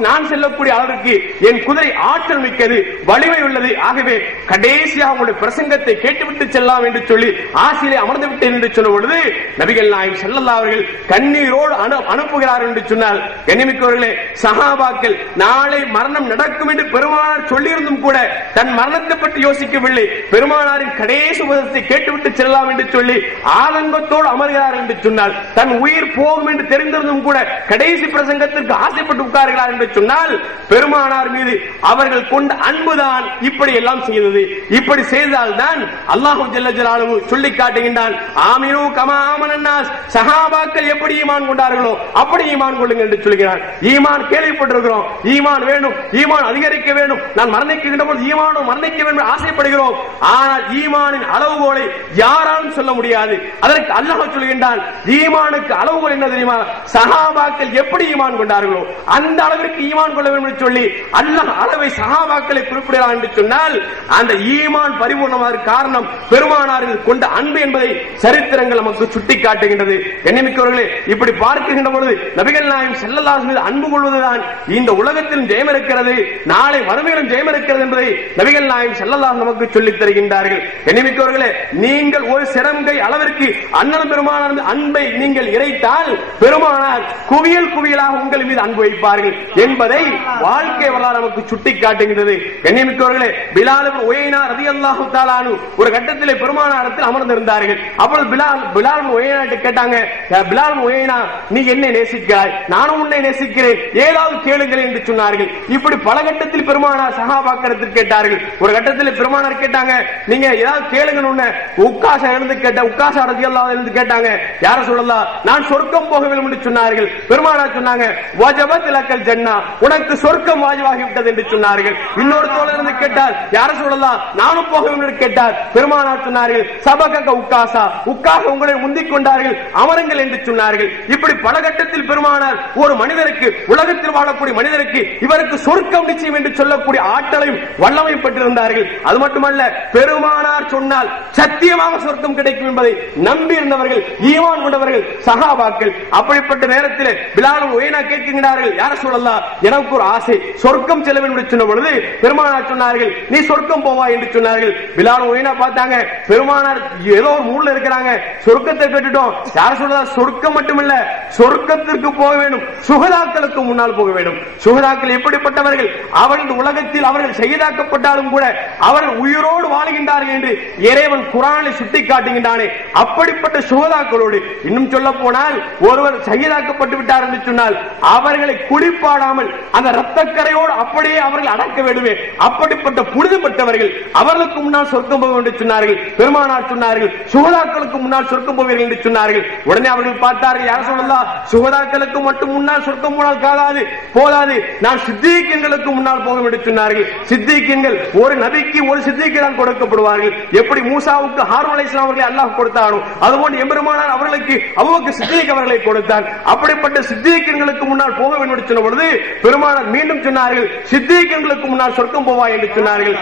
நான் செல்லக்கூடிய அளவிற்கு என் குதிரை ஆற்றல் மிக்கது, வலிமை உள்ளது. ஆகவே கடைசியாக உங்களுடைய பிரசங்கத்தை கேட்டுவிட்டு செல்லலாம் என்று சொல்லி ஆசிலே அமர்ந்து விட்டேன் என்று சொல்லும் பொழுது நபிகள் நாயகம் ஸல்லல்லாஹு அலைஹி வஸல்லம் கண்ணீரோடு அனுப்புகிறார் என்று சொன்னால், கண்ணியமிக்கவர்களே, சஹாபாக்கள் நாளை மரணம் நடக்கும் என்று பெருமானார் சொல்லியிருந்தும் கூட தன் மரணத்தை பற்றி யோசிக்கவில்லை. பெருமானாரின் கடைசி உபதேசத்தை கேட்டுவிட்டு செல்லலாம் என்று சொல்லி ஆதங்கத்தோடு அமர்கிறார் என்று சொன்னால், தன் உயிர் போகும் என்று தெரிந்திருந்தும் கூட கடைசி பிரசங்கத்திற்கு ஆசைப்பட்டு உட்கார்கிறார் என்று சொன்னால், பெருமானார் மீது அவர்கள் கொண்ட அன்புதான் இப்படி எல்லாம் செய்தது. இப்படி செய்தால் தான் அல்லாஹ் ஜல்ல ஜலாலுஹு சொல்லி காட்டுகின்றான், ஆமினு கமா ஆமனன் நாஸ், சஹாபாக்கள் எப்படி ஈமான் கொண்டார்களோ அப்படி ஈமான் கொள்ளுங்கள் என்று சொல்கிறார். ஈமான் கேள்விப்பட்டிருக்கிறோம், ஈமான் வேணும், ஈமான் அதிகரிக்க வேண்டும், நான் மரணிக்கின்ற போது ஈமானும் மரணிக்க வேண்டும் ஆசைப்படுகிறோம். ஆனால் ஈமானின் அளவுகோலை யாராலும் சொல்ல முடியாது. அதற்கு அல்லாஹ் சொல்கின்றான், ஈமானுக்கு அளவுகோல் என்ன தெரியுமா? சஹாபாக்கள் எப்படி ஈமான் கொண்டார்களோ அந்த அளவிற்கு ஈமான் கொள்ள வேண்டும் என்று சொல்லி அல்லாஹ் அளவை சஹாபாக்களை குறிப்பிடுகிறார் என்று சொன்னால், அந்த ஈமான் பரிபூர்ணமாக காரணம் பெருமானாரில் கொண்ட அன்பு என்பதை சரித்திரங்கள் நமக்கு சுட்டி காட்டுகின்றது. எண்ணமிக்கவர்களே, இப்படி பார்க்கின்ற பொழுது நபிகள் நாயகம் ஸல்லல்லாஹு அலைஹி வஸல்லம் அன்பு கொள்வதுதான் இந்த உலகத்திலும் ஜெயம் இருக்கிறது, நாளை மறுமையிலும் ஜெயம் இருக்கிறது என்பதை நபிகள் நாயகம் ஸல்லல்லாஹு அலைஹி வஸல்லம் நமக்கு சொல்லித் தருகின்றார்கள். எண்ணமிக்கவர்களே, நீங்கள் ஒரு சிறங்கை அளவிற்கு அண்ணன் பெருமானார் அன்பை நீங்கள் இறைத்தால் பெருமானார் குவியல் குவியலாக உங்கள் மீது அன்பு வைப்பார்கள் என்பதை வாழ்க்கை வரலாறு நமக்கு சுட்டி காட்டுகின்றது. கண்ணியமிக்கவர்களே, பிலால் இப்னு உயைனா ரலியல்லாஹு தஆலா அன்ஹு ஒரு கட்டத்திலே பெருமானாரிடத்தில் அமர்ந்திருந்தார்கள். அப்பொழுது பிலால் இப்னு உயைனாட்ட கேட்டாங்க, பிலால் இப்னு உயைனா, நீ என்னை நேசிக்கிறாய், நானும் உன்னை நேசிக்கிறேன், ஏதாவது கேளுங்கள் என்று சொன்னார்கள். இப்படி பல கட்டத்தில் பெருமானார் சஹாபாக்களிடத்தில் கேட்டார்கள். ஒரு கட்டத்தில் பெருமானார் கேட்டாங்க, நீங்க ஏதாவது கேளுங்கன்னு உக்காஷா இருந்து கேட்ட, உக்காஷா ரலியல்லாஹு அன்ஹு கேட்டாங்க, யார சொல்லலாம், நான் சொர்க்கம் போக வேண்டும் என்று சொன்னார்கள். பெருமானார் சொன்னாங்க, வஜபத் லக்கல் ஜன்னா, உனக்கு சொர்க்கம் வாஜிபாகி விட்டது என்று சொன்னார்கள். இன்னொரு தோழர் இருந்து கேட்டார், யார சொல்லலாம், நானும் போக வேண்டும் என்று கேட்டார். பெருமானார் சொன்னார்கள், சபகக உக்காஷா, உக்காக உங்களை முந்திக் கொண்டார்கள், அமருங்கள் என்று சொன்னார்கள். இப்படி பல கட்டத்தில் பெருமானார் ஒரு மனிதருக்கு, உலகத்தில் வாழக்கூடிய மனிதருக்கு இவருக்கு சொர்க்கம் நிச்சயம் என்று சொல்லக்கூடிய ஆற்றலையும் வல்லமையும் பெற்றிருந்தார்கள். அது மட்டுமல்ல, பெருமானார் சொன்னால் சத்தியமாக சொர்க்கம் கிடைக்கும் என்பதை நம்பி இருந்தவர்கள், ஈமான் கொண்டவர்கள் சஹாபாக்கள். அப்படிப்பட்ட நேரத்தில் பிலால் இப்னு உயைனா கேட்கின்றார்கள், யார சொல்லலாம், எனக்கு ஒரு ஆசை, சொர்க்கம் செல்ல வேண்டும் என்று சொன்ன பொழுது பெருமானார் சொன்னார்கள், நீ சொர்க்கம் போவா என்று சொன்னார்கள். பிலால் இப்னு உயைனா பார்த்தாங்க, பெருமானார் ஏதோ ஒரு மூல இருக்கிறாங்க, சொர்க்கத்தை கேட்டுட்டோம், யார சொல்லலாம், சொர்க்கம் மட்டுமல்ல சொர்க்கத்திற்கு போக வேண்டும், சுகதாக்களுக்கு முன்னால் போக வேண்டும். சுகதாக்கள் எப்படிப்பட்டவர்கள்? அவர்கள் உலகத்தில் அவர்கள் ஷஹீதாக்கப்பட்டாலும் கூட அவர்கள் உயிரோடு வாழ்கின்றார்கள் என்று இறைவன் குர்ஆனில் சுட்டி காட்டுகின்றானே, அப்படிப்பட்ட சுகதாக்களோடு, இன்னும் சொல்ல போனால் ஒருவர் ஷஹீதாக்கப்பட்டு விட்டார் என்று சொன்னால் அவர்களை குளிப்பாடாமல் அந்த இரத்தக்கரையோடு அப்படியே அவர்கள் அடக்க வேண்டுமே, அப்படிப்பட்ட புனிதப்பட்டவர்கள், அவர்களுக்கு முன்னால் சொர்க்கம் போக என்று சொன்னார்கள். பெருமானார் சொன்னார்கள், சுகதாக்களுக்கு முன்னால் சொர்க்கம் போவீர்கள் என்று சொன்னார்கள். உடனே அவர்கள் பார்த்தார்கள், யார சொல்லலாம், சுகதாக்களுக்கு மட்டும் முன்னால் சொர்க்கம் போதாது, நான் சித்தீக்கங்களுக்கு முன்னால் போக என்று சொன்னார்கள். சித்தீக்கங்கள் ஒரு நபிக்கு ஒரு சித்தீக்கு தான் கொடுக்கப்படுவார்கள். எப்படி மூசாவுக்கு ஹாரூன் அலைஹிஸ்ஸலாம் அவர்களை அல்லாஹ் கொடுத்தானோ அதுபோன்று எம்பெருமானார் அவர்களுக்கு அபூபக்கர் சித்தீக் அவர்களை கொடுத்தான். அப்படிப்பட்ட சித்தீக்கங்களுக்கு முன்னால் போக வேண்டும் என்று சொன்ன பொழுது பெருமானார் மீண்டும் சொன்னார்கள், சித்தீக்கங்களுக்கு முன்னால் சொர்க்கம் போவாய் என்று சொன்னார்கள்.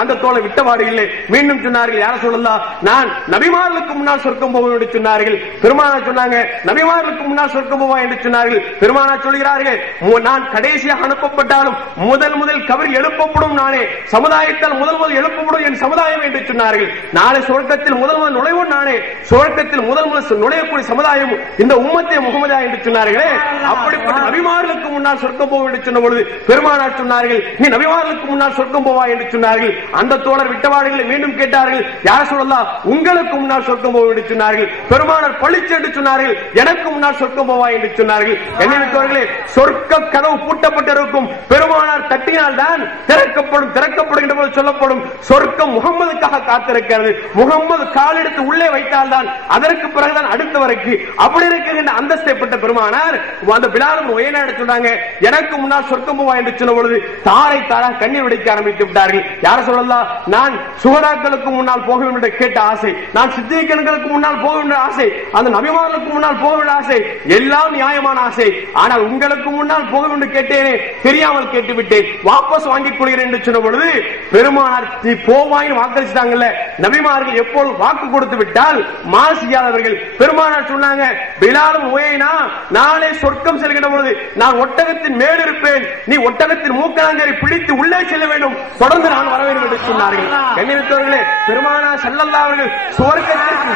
அந்த தோலை விட்டவாறு இல்லை, மீண்டும் சொன்னார்கள், யார சொல்லலாம், நான் நபிமார்களுக்கு முன்னால் சொர்க்கம் போவேன் என்று சொன்னார்கள். பெருமானார் சொன்னாங்க, நபிமார்களுக்கு முன்னால் சொர்க்கம் போவாய் என்று சொன்னார்கள். பெருமானார் சொல்கிறார்கள், நான் கடைசியாக அனுப்பப்பட்டாலும் முதல் கபர் எழுப்பப்படும் நானே, சமுதாயத்தால் முதல் எழுப்பப்படும் என் சமுதாயம் என்று சொன்னார்கள். நாளை சொர்க்கத்தில் முதல் நுழைவோம் நானே, சொர்க்கத்தில் முதல் நுழையக்கூடிய சமுதாயம் இந்த உம்மத்தே முகமதா என்று சொன்னார்களே, அப்படிப்பட்ட நபிமார்களுக்கு முன்னால் சொர்க்கம் போவோம் என்று சொன்ன பொழுது பெருமானார் சொன்னார்கள், நீ நபிமார்களுக்கு முன்னால் சொர்க்கம் போவா என்று சொன்னார்கள். அந்த தோழர் விட்டவாடுகளை மீண்டும் கேட்டார்கள், யார சொல்லலாம், உங்களுக்கு முன்னால் சொர்க்கம் போவோம் என்று சொன்னார்கள். பெருமானார் பழிச்சு என்று சொன்னார்கள், எனக்கு முன்னால் சொர்க்கம் போவா என்று சொன்னார்கள். என்னவர்களே, சொர்க்க கதவு பூட்டப்பட்டிருக்கும், பெருமானார் தட்டினால் தான் திறக்கப்படுகின்ற போது சொல்லப்படும், சொர்க்கம் முகம்மதுக்காக காத்திருக்கிறது, முகம்மது காலெடுத்து உள்ளே வைத்தால் தான் அதற்கு பிறகுதான் அடுத்தவருக்கு அப்படி இருக்கின்ற அந்தஸ்தை பெற்ற பெருமானார் அந்த பிலால் இப்னு உயைனா சொன்னாங்க, எனக்கு முன்னால் சொர்க்கம் போவா என்று சொன்ன பொழுது தாரை தாராக கண்ணீர் வடிக்க ஆரம்பித்து விட்டார்கள். யார சொல்லலாம், நான் சுகதாக்களுக்கு முன்னால் போக வேண்டும் என்று கேட்ட ஆசை, நான் சித்தீக்கர்களுக்கு முன்னால் போக வேண்டும் ஆசை, அந்த நபிமார்களுக்கு முன்னால் போக வேண்டும் ஆசை, எல்லாம் நியாயமான ஆசை. ஆனால் உங்களுக்கு முன்னால் போக வேண்டும் கேட்டேனே, தெரியாமல் கேட்டுவிட்டேன், வாபஸ் வாங்கிக் கொள்கிறேன் என்று சொன்ன பொழுது பெருமானார் நீ போவாயின் வாக்களித்தாங்கல்ல. நபிமார்கள் எப்பொழுது வாக்கு கொடுத்து விட்டால் மாறு செய்யாதவர்கள். பெருமானார் சொன்னாங்க, பிலாலும் ஓயினா நாளை சொர்க்கம் செல்கின்ற பொழுது நான் ஒட்டகத்தின் மேல் இருப்பேன், நீ ஒட்டகத்தின் மூக்கணாங்கரை பிடித்து உள்ளே செல்ல வேண்டும், தொடர்ந்து நான் வர வேண்டும் என்று சொன்னார்கள். கண்ணியமிக்கவர்களே, பெருமானார் ஸல்லல்லாஹு அலைஹி வஸல்லம் சுவர்க்கத்திற்கு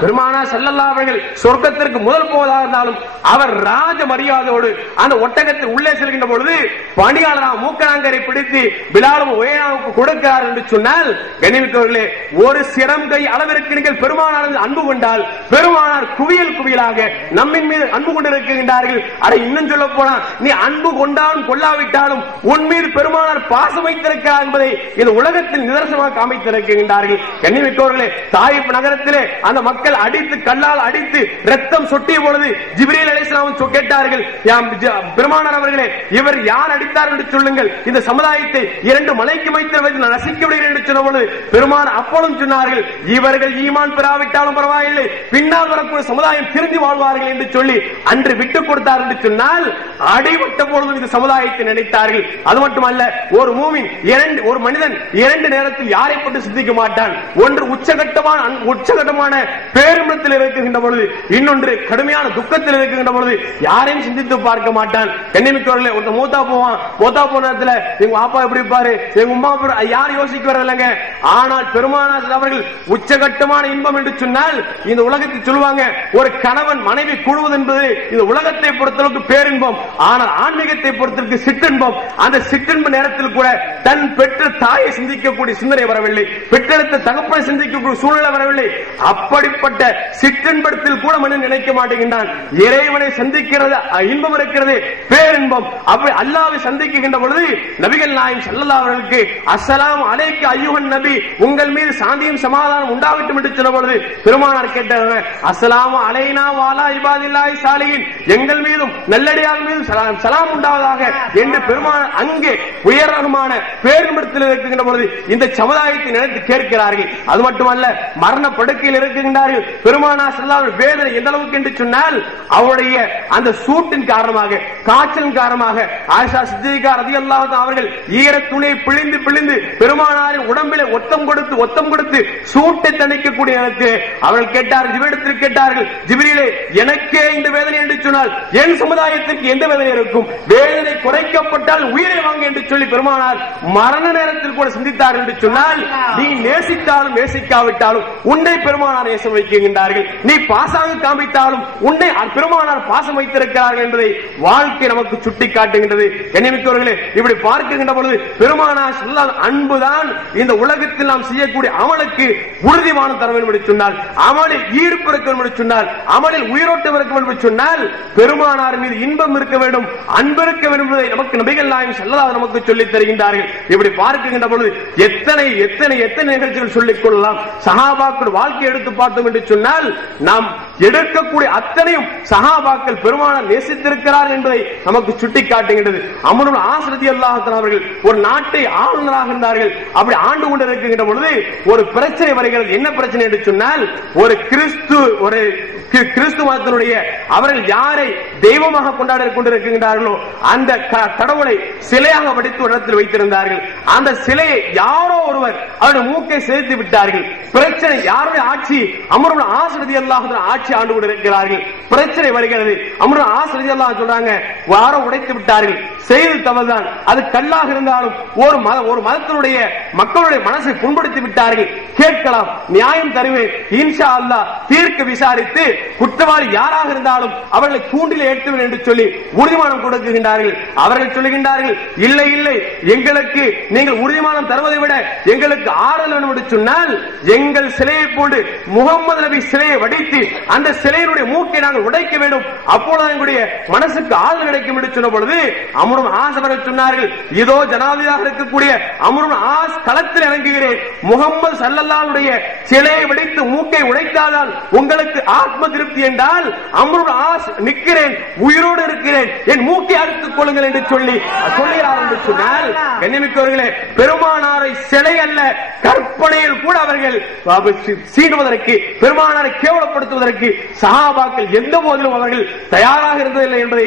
பெருமானார் ஸல்லல்லாஹு அலைஹி வஸல்லம் சொர்க்கத்திற்கு முதல் போவதாக இருந்தாலும் அவர் ராஜ மரியாதையோடு அந்த ஒட்டகத்தை உள்ளே செல்கின்ற பொழுது பணியாளராக மூக்கணாங்கரை பிடித்து பிலாலும் ஓயாவுக்கு கொடுக்கிறார் என்று சொன்னால், கண்ணியமிக்கவர்களே, ஒரு சிரம் கை அளவிற்கு நீங்கள் பெருமானார் அன்பு கொண்டால் பெருமானார் குவியல் குவியலாக நம்மின் மீது அன்பு கொண்டிருக்கின்றார்கள். அதை இன்னும் சொல்ல போனா, நீ அன்பு கொண்டாலும் கொள்ளாவிட்டாலும் உன் மீது பெருமானார் பாசம் வைத்திருக்கிறார் என்பதை இந்த உலகத்தில் நிதர்சனமாக அமைத்திருக்கின்றார்கள். கண்ணியமிக்கவர்களே, தாயிப் நகரத்திலே அந்த மக்கள் அடித்து கல்லால் அடித்து ரத்தம் சொட்டிய பொழுது ஜிப்ரீல் அலைஹிஸ்ஸலாம் கேட்டார்கள், பெருமானார் அவர்களே, இவர் யார் அடித்தார் என்று சொல்லுங்கள், இந்த சமுதாயத்தை 2 மலைக்கு வைத்து நான் நசிக்க விடுகிறேன் என்று சொன்ன பொழுது பெருமானார் அப்பொழுதும் சொன்னார்கள், இவர்கள் ஈமான் பெறாவிட்டாலும் பரவாயில்லை, பின்னால் வரக்கூடிய சமுதாயம் திருந்தி வாழ்வார்கள் என்று சொல்லி அன்று விட்டுக் கொடுத்தார் என்று சொன்னால், அடிபட்ட பொழுதும் இந்த சமுதாயத்தை நினைத்தார்கள். அது மட்டுமல்ல, ஒரு மூமின் ஒரு மனிதன் 2 நேரத்தில் யாரை பற்றி சிந்திக்க மாட்டான். ஒன்று உச்சகட்டமான பேருமத்தில் இருக்கின்ற பொழுது, இன்னொன்று கடுமையான துக்கத்தில் இருக்கின்ற பொழுது யாரையும் சிந்தித்து பார்க்க மாட்டான். கண்ணியமிக்கவர்களே, ஒரு மூத்தா போவான், மூத்தா போன நேரத்தில் எங்க அப்பா எப்படி இருப்பாரு, எங்க உமா யாரும் யோசிக்க வரலைங்க. ஆனால் பெருமானார் அவர்கள் உச்சகட்டமான இன்பம் என்று சொன்னால் இந்த உலகத்தில் சொல்லுவாங்க, ஒரு கணவன் மனைவி குழுவது என்பது இந்த உலகத்தை பொறுத்தளவுக்கு பேரின்பம். ஆனால் ஆன்மீகத்தை பொறுத்தவரைக்கு சிற்றின்பம். அந்த சிற்றின்ப நேரத்தில் கூட தன் பெற்ற தாயை சிந்திக்கக்கூடிய சிந்தனை வரவில்லை, பெற்றெடுத்த தகப்பனை சிந்திக்கக்கூடிய சூழ்நிலை வரவில்லை. அப்படிப்பட்ட சிற்றின்பத்தில் கூட மனிதன் நினைக்க மாட்டேங்கின்றான். இறைவனை சந்திக்கிறது இன்பம் இருக்கிறது, பேரின்பம். அப்படி அல்லாஹ்வை சந்திக்கின்ற பொழுது நபிகள் நாயகம் ஸல்லல்லாஹு அலைஹி வஸல்லம் அஸ்ஸலாமு அலைக்க அய்யுஹன் நபி, உங்கள் மீது சாந்தியும் சமாதானம் உண்டாகட்டும் என்று சொன்ன பொழுது பெருமானார் கேட்டாங்க, அஸ்ஸலாமு அலைனா வஅலா இபாதில்லாஹி ஸாலிஹீன், எங்கள் மீதும் நல்லடியார்கள் மீதும் சலாம் உண்டாவதாக என்று பெருமானார் அங்கே உயர்ரகமான பேரின்பத்தில் இருக்கின்ற பொழுது இந்த சமுதாயத்தை நினைத்து கேட்கிறார்கள். அது மட்டுமல்ல, மரண படுக்கையில் இருக்கின்றார்கள். பெருமானார் ஸல்லல்லாஹு அலைஹி வஸல்லம் வேதனை எந்த அளவுக்கு என்று சொன்னால், அவருடைய அந்த சூட்டின் காரணமாக, காய்ச்சலின் காரணமாக ஆயிஷா சித்திகா ரலியல்லாஹு அன்ஹா அவர்கள் ஈர துணியை பிழிந்து பிழிந்து பெருமானாரின் உடம்பிலே ஒத்தம் கொடுத்து சூட்டை தணிக்கக்கூடிய நேரத்தில் அவர்கள் கேட்டார்கள், ஜிப்ரீலிடத்தில் கேட்டார்கள், ஜிப்ரீலே, எனக்கே இந்த வேதனை என்று சொன்னால் என் சமுதாயத்திற்கு எந்த வேதனை இருக்கும்? வேதனை குறைக்கப்பட்டால் உயிரை வாங்க என்று சொல்லி பெருமானார் மரண நேரத்தில் கூட சிந்தித்தார் என்று சொன்னால், நீ நேசித்தாலும் நேசிக்காவிட்டாலும் உன்னை பெருமானார் நேசம் வைக்கின்றார்கள், நீ பாசாங்க காமித்தாலும் உன்னை பெருமானார் பாசம் வைத்திருக்கிறார்கள் என்பதை வாழ்க்கை நமக்கு சுட்டி காட்டுகின்றது. கண்ணியமிக்கவர்களே, இப்படி பார்க்கின்ற பொழுது பெருமானார் ஸல்லல்லாஹு அலைஹி வஸல்லம் அன்புதான் இந்த உலகத்தில் நாம் செய்யக்கூடிய அமலுக்கு உறுதிமான தர வேண்டும் என்று சொன்னால், அமலில் ஈர்ப்பு இருக்க வேண்டும் என்று சொன்னால், அமலில் உயிரோட்டம் இருக்க வேண்டும் என்று சொன்னால், பெருமானார் மீது இன்பம் இருக்க வேண்டும், அன்பு இருக்க வேண்டும் என்பதை நமக்கு நபிகள் நாயகம் ஸல்லல்லாஹு அலைஹி வஸல்லம் நமக்கு சொல்லித் தருகின்றார்கள். இப்படி பார்க்கின்ற பொழுது எத்தனை எத்தனை எத்தனை நிகழ்ச்சிகள் சொல்லிக் கொள்ளலாம். சஹாபாக்கள் வாழ்க்கை எடுத்து பார்த்தோம் என்று சொன்னால், நாம் எடுக்கக்கூடிய அத்தனையும் சஹாபாக்கள் பெருமானார் நேசித்திருக்கிறார் என்பதை நமக்கு சுட்டி காட்டுகின்றது. அம்ர் இப்னு ஆஸ் ரலியல்லாஹு அன்ஹு அவர்கள் ஒரு நாட்டை ஆளுநராக இருந்தார்கள். அப்படி ஆண்டு கொண்டிருக்கின்ற பொழுது ஒரு பிரச்சனை வருகிறது. என்ன பிரச்சனை என்று சொன்னால், ஒரு கிறிஸ்து மதத்தினுடைய அவர்கள் யாரை தெய்வமாக கொண்டாடி கொண்டிருக்கின்றார்களோ அந்த கடவுளை சிலையாக வடித்து இடத்தில் வைத்திருந்தார்கள். அந்த சிலையை யாரோ ஒருவர் அவருடைய மூக்கை சேர்த்து விட்டார்கள். பிரச்சனை யாருடைய ஆட்சி? அம்ர் இப்னு ஆஸ் ரலியல்லாஹு அன்ஹு ஆட்சி ஆண்டு கொண்டிருக்கிறார்கள். பிரச்சனை வருகிறது. அம்ர் இப்னு ஆஸ் ரலியல்லாஹு அன்ஹு சொல்றாங்க, யாரோ உடைத்து விட்டார்கள், செய்து தவறுதான், அது கல்லாக இருந்தாலும் ஒரு மதத்தினுடைய மக்களுடைய மனசை புண்படுத்தி விட்டார்கள், கேட்கலாம், நியாயம் தருவேன், இன்ஷா அல்லாஹ் தீர்க்க விசாரித்து குற்றவாளி யாராக இருந்தாலும் அவர்களை கூண்டில் ஏற்றுவேன் என்று சொல்லி உறுதிமானம் கொடுக்கின்றார்கள். அவர்கள் சொல்லுகின்றார்கள், இல்லை இல்லை, எங்களுக்கு நீங்கள் உறுதிமானம் தருவதை விட எங்களுக்கு ஆறுதல் வேண்டும் என்று சொன்னால், எங்கள் சிலையை போன்று முகமது நபி சிலையை வடித்து அந்த சிலையினுடைய மூக்கை நாங்கள் உடைக்க வேண்டும், அப்பொழுது எங்களுடைய மனசுக்கு ஆறுதல் கிடைக்கும் என்று சொன்ன பொழுது அம்ர் இப்னு ஆஸ் அவர்கள் சொன்னார்கள், இதோ ஜனாதிபதியாக இருக்கக்கூடிய அம்ர் இப்னு ஆஸ் களத்தில் இறங்குகிறேன், முகமது ஸல்லல்லாஹு அலைஹி வஸல்லம் சிலையை வடித்து மூக்கை உடைத்தால் உங்களுக்கு ஆத்ம திருப்தி என்றால் அம்ர் இப்னு ஆஸ் நிற்கிறேன், உயிரோடு இருக்கிறேன், என் மூக்கை அறுத்துக் கொள்ளுங்கள் என்று சொல்லுகிறார் என்று சொன்னால், கண்ணியமிக்கவர்களே, பெருமானாரை சிலை அல்ல கற்பனையில் கூட அவர்கள் சீண்டுவதற்கு, பெருமானாரை கேவலப்படுத்துவதற்கு கொடுப்பதற்கு சஹாபாக்கள் எந்த போதிலும் அவர்கள் தயாராக இருந்ததில்லை என்பதை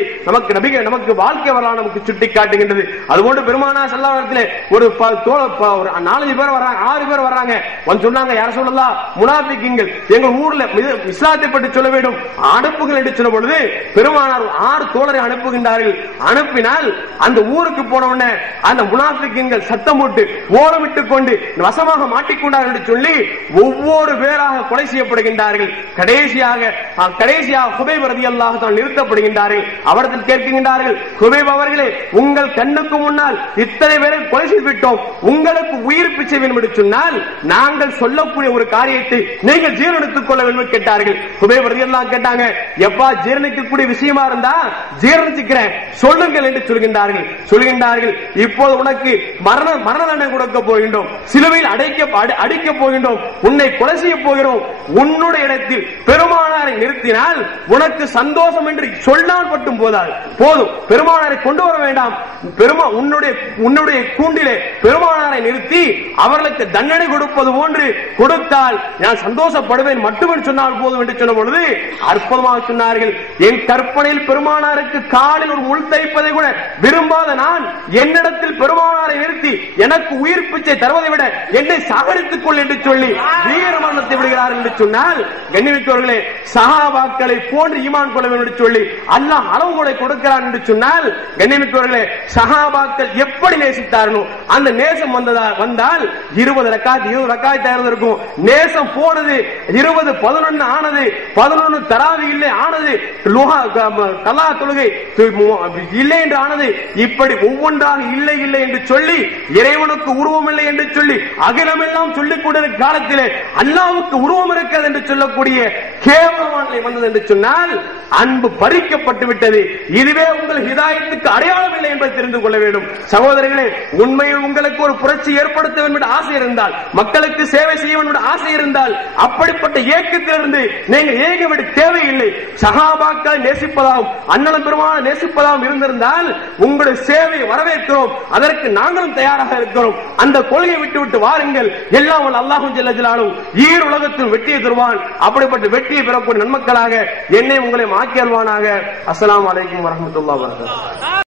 நமக்கு வாழ்க்கை வரலாறு நமக்கு சுட்டி காட்டுகின்றது. அதுபோன்று பெருமானார் ஸல்லல்லாஹு அலைஹி வஸல்லம் ஒரு 4 பேர் வர்றாங்க, 6 பேர் வர்றாங்க. வந்து சொன்னாங்க, யா ரசூலல்லாஹ், முனாஃபிகீன்கள் எங்கள் ஊர்ல இஸ்லாத்தை பற்றி சொல்ல வேண்டும், அனுப்புங்கள் என்று சொன்ன பொழுது பெருமானார் 6 தோழரை அனுப்புகின்றார்கள். அனுப்பினால் அந்த ஊருக்கு போன உடனே அந்த முனாஃபிகீன்கள் சத்தம் போட்டு ஓரமிட்டுக் கொண்டு வசமாக மாட்டிக்கொண்டார்கள் என்று சொல்லி ஒவ்வொரு பேராக கொலை செய்யப்படுகின்றார்கள். கடைசியாக ஹுபைப் ரலியல்லாஹு தஆலா நிறுத்தப்படுகின்றார்கள். அவர்கள் கேட்கின்றார்கள், ஹுபைப் அவர்களே, உங்கள் கண்ணுக்கு முன்னால் இத்தனை பேரை கொலை செய்து விட்டோம், உங்களுக்கு உயிர் பிச்சை வேண்டும் என்று சொன்னால் நாங்கள் சொல்லக்கூடிய ஒரு காரியத்தை நீங்கள் ஜீரணித்துக் கொள்ள வேண்டும் என்று கேட்டார்கள். ஹுபைப் ரலியல்லாஹு கேட்டாங்க, எப்பா ஜீரணிக்கக்கூடிய விஷயமா இருந்தா ஜீரணிச்சுக்கிறேன், சொல்லுங்கள் என்று சொல்கின்றார்கள். இப்போது உனக்கு மரண தண்டனை கொடுக்க போகின்றோம், சிலுவையில் அடிக்க போகின்றோம், உன்னை கொலை செய்ய போகிறோம். உன்னுடைய இடத்தில் பெருமானாரை நிறுத்தினால் உனக்கு சந்தோஷம் என்று சொன்னால் மட்டும் போதும், பெருமானாரை கொண்டு வர வேண்டாம். உன்னுடைய கூண்டிலே பெருமானாரை நிறுத்தி அவர்களுக்கு தண்டனை கொடுப்பது போன்று கொடுத்தால் நான் சந்தோஷப்படுவேன் மட்டும் சொன்னால் போதும் என்று சொன்ன பொழுது அற்புதமாக சொன்னார்கள், என் கற்பனையில் பெருமானாருக்கு காலில் ஒரு முள் தைப்பதை கூட விரும்பாத நான் என்னிடத்தில் பெருமானாரை நிறுத்தி எனக்கு உயிர் பிச்சை தருவதை விட என்னை சாகடித்துக் கொள் என்று சொல்லி வீர மரணத்தை விடுகிறார் என்று சொன்னால், கண்ணியமிக்கவர்களே, சஹாபாக்களை போன்று ஈமான் கொள்ள வேண்டும் என்று சொல்லி அல்லாஹ் அளவுகோலை கொடுக்கிறார் என்று சொன்னால், கண்ணியமிக்கவர்களே, சஹாபாக்கள் எப்படி நேசித்தார்களோ அந்த நேசம் வந்தால் 20 ரக்காத் இருக்கும். நேசம் போனது 20 11 ஆனது, 11 தராவி இல்லை ஆனது, கலா தொழுகை இல்லை என்று ஆனது. இப்படி ஒவ்வொன்றாக இல்லை இல்லை என்று சொல்லி இறைவனுக்கு உருவம் இல்லை என்று சொல்லி அகிலமெல்லாம் சொல்லிக் கொண்டிருக்கும் காலத்திலே அல்லாஹ்வுக்கு உருவம் இருக்கிறது என்று சொல்லக்கூடிய கேவலமான நிலை வந்தது என்று சொன்னால் அன்பு பறிக்கப்பட்டு விட்டது. இதுவே உங்கள் ஹிதாயத்துக்கு அடையாளம் இல்லை என்பதை தெரிந்து கொள்ள வேண்டும். சகோதரர்களே, உண்மையில் உங்களுக்கு ஒரு புரட்சி ஏற்படுத்த வேண்டும் என்ற ஆசை இருந்தால், மக்களுக்கு சேவை செய்ய வேண்டும் என்ற ஆசை இருந்தால், அப்படிப்பட்ட இயக்கத்திலிருந்து நீங்கள் ஏகவிட தேவையில்லை. சஹாபாக்களை நேசிப்பதாகவும் அண்ணன் பெருமான நேசிப்பதாகவும் இருந்திருந்தால் உங்களுடைய சேவையை வரவேற்கிறோம், அதற்கு நாங்களும் தயாராக இருக்கிறோம். அந்த கொள்கையை விட்டு வாருங்கள். எல்லாம் அல்லாஹ் ஜல்ல ஜலாலுஹு ஈர் உலகத்தில் வெற்றியை தருவான். அப்படிப்பட்ட வெற்றியை பெறக்கூடிய நன்மக்களாக என்னை உங்களை ஆக்கியல்வானாக. அஸ்ஸலாமு அலைக்கும் வரஹ்மத்துல்லாஹி வபரகாத்துஹு.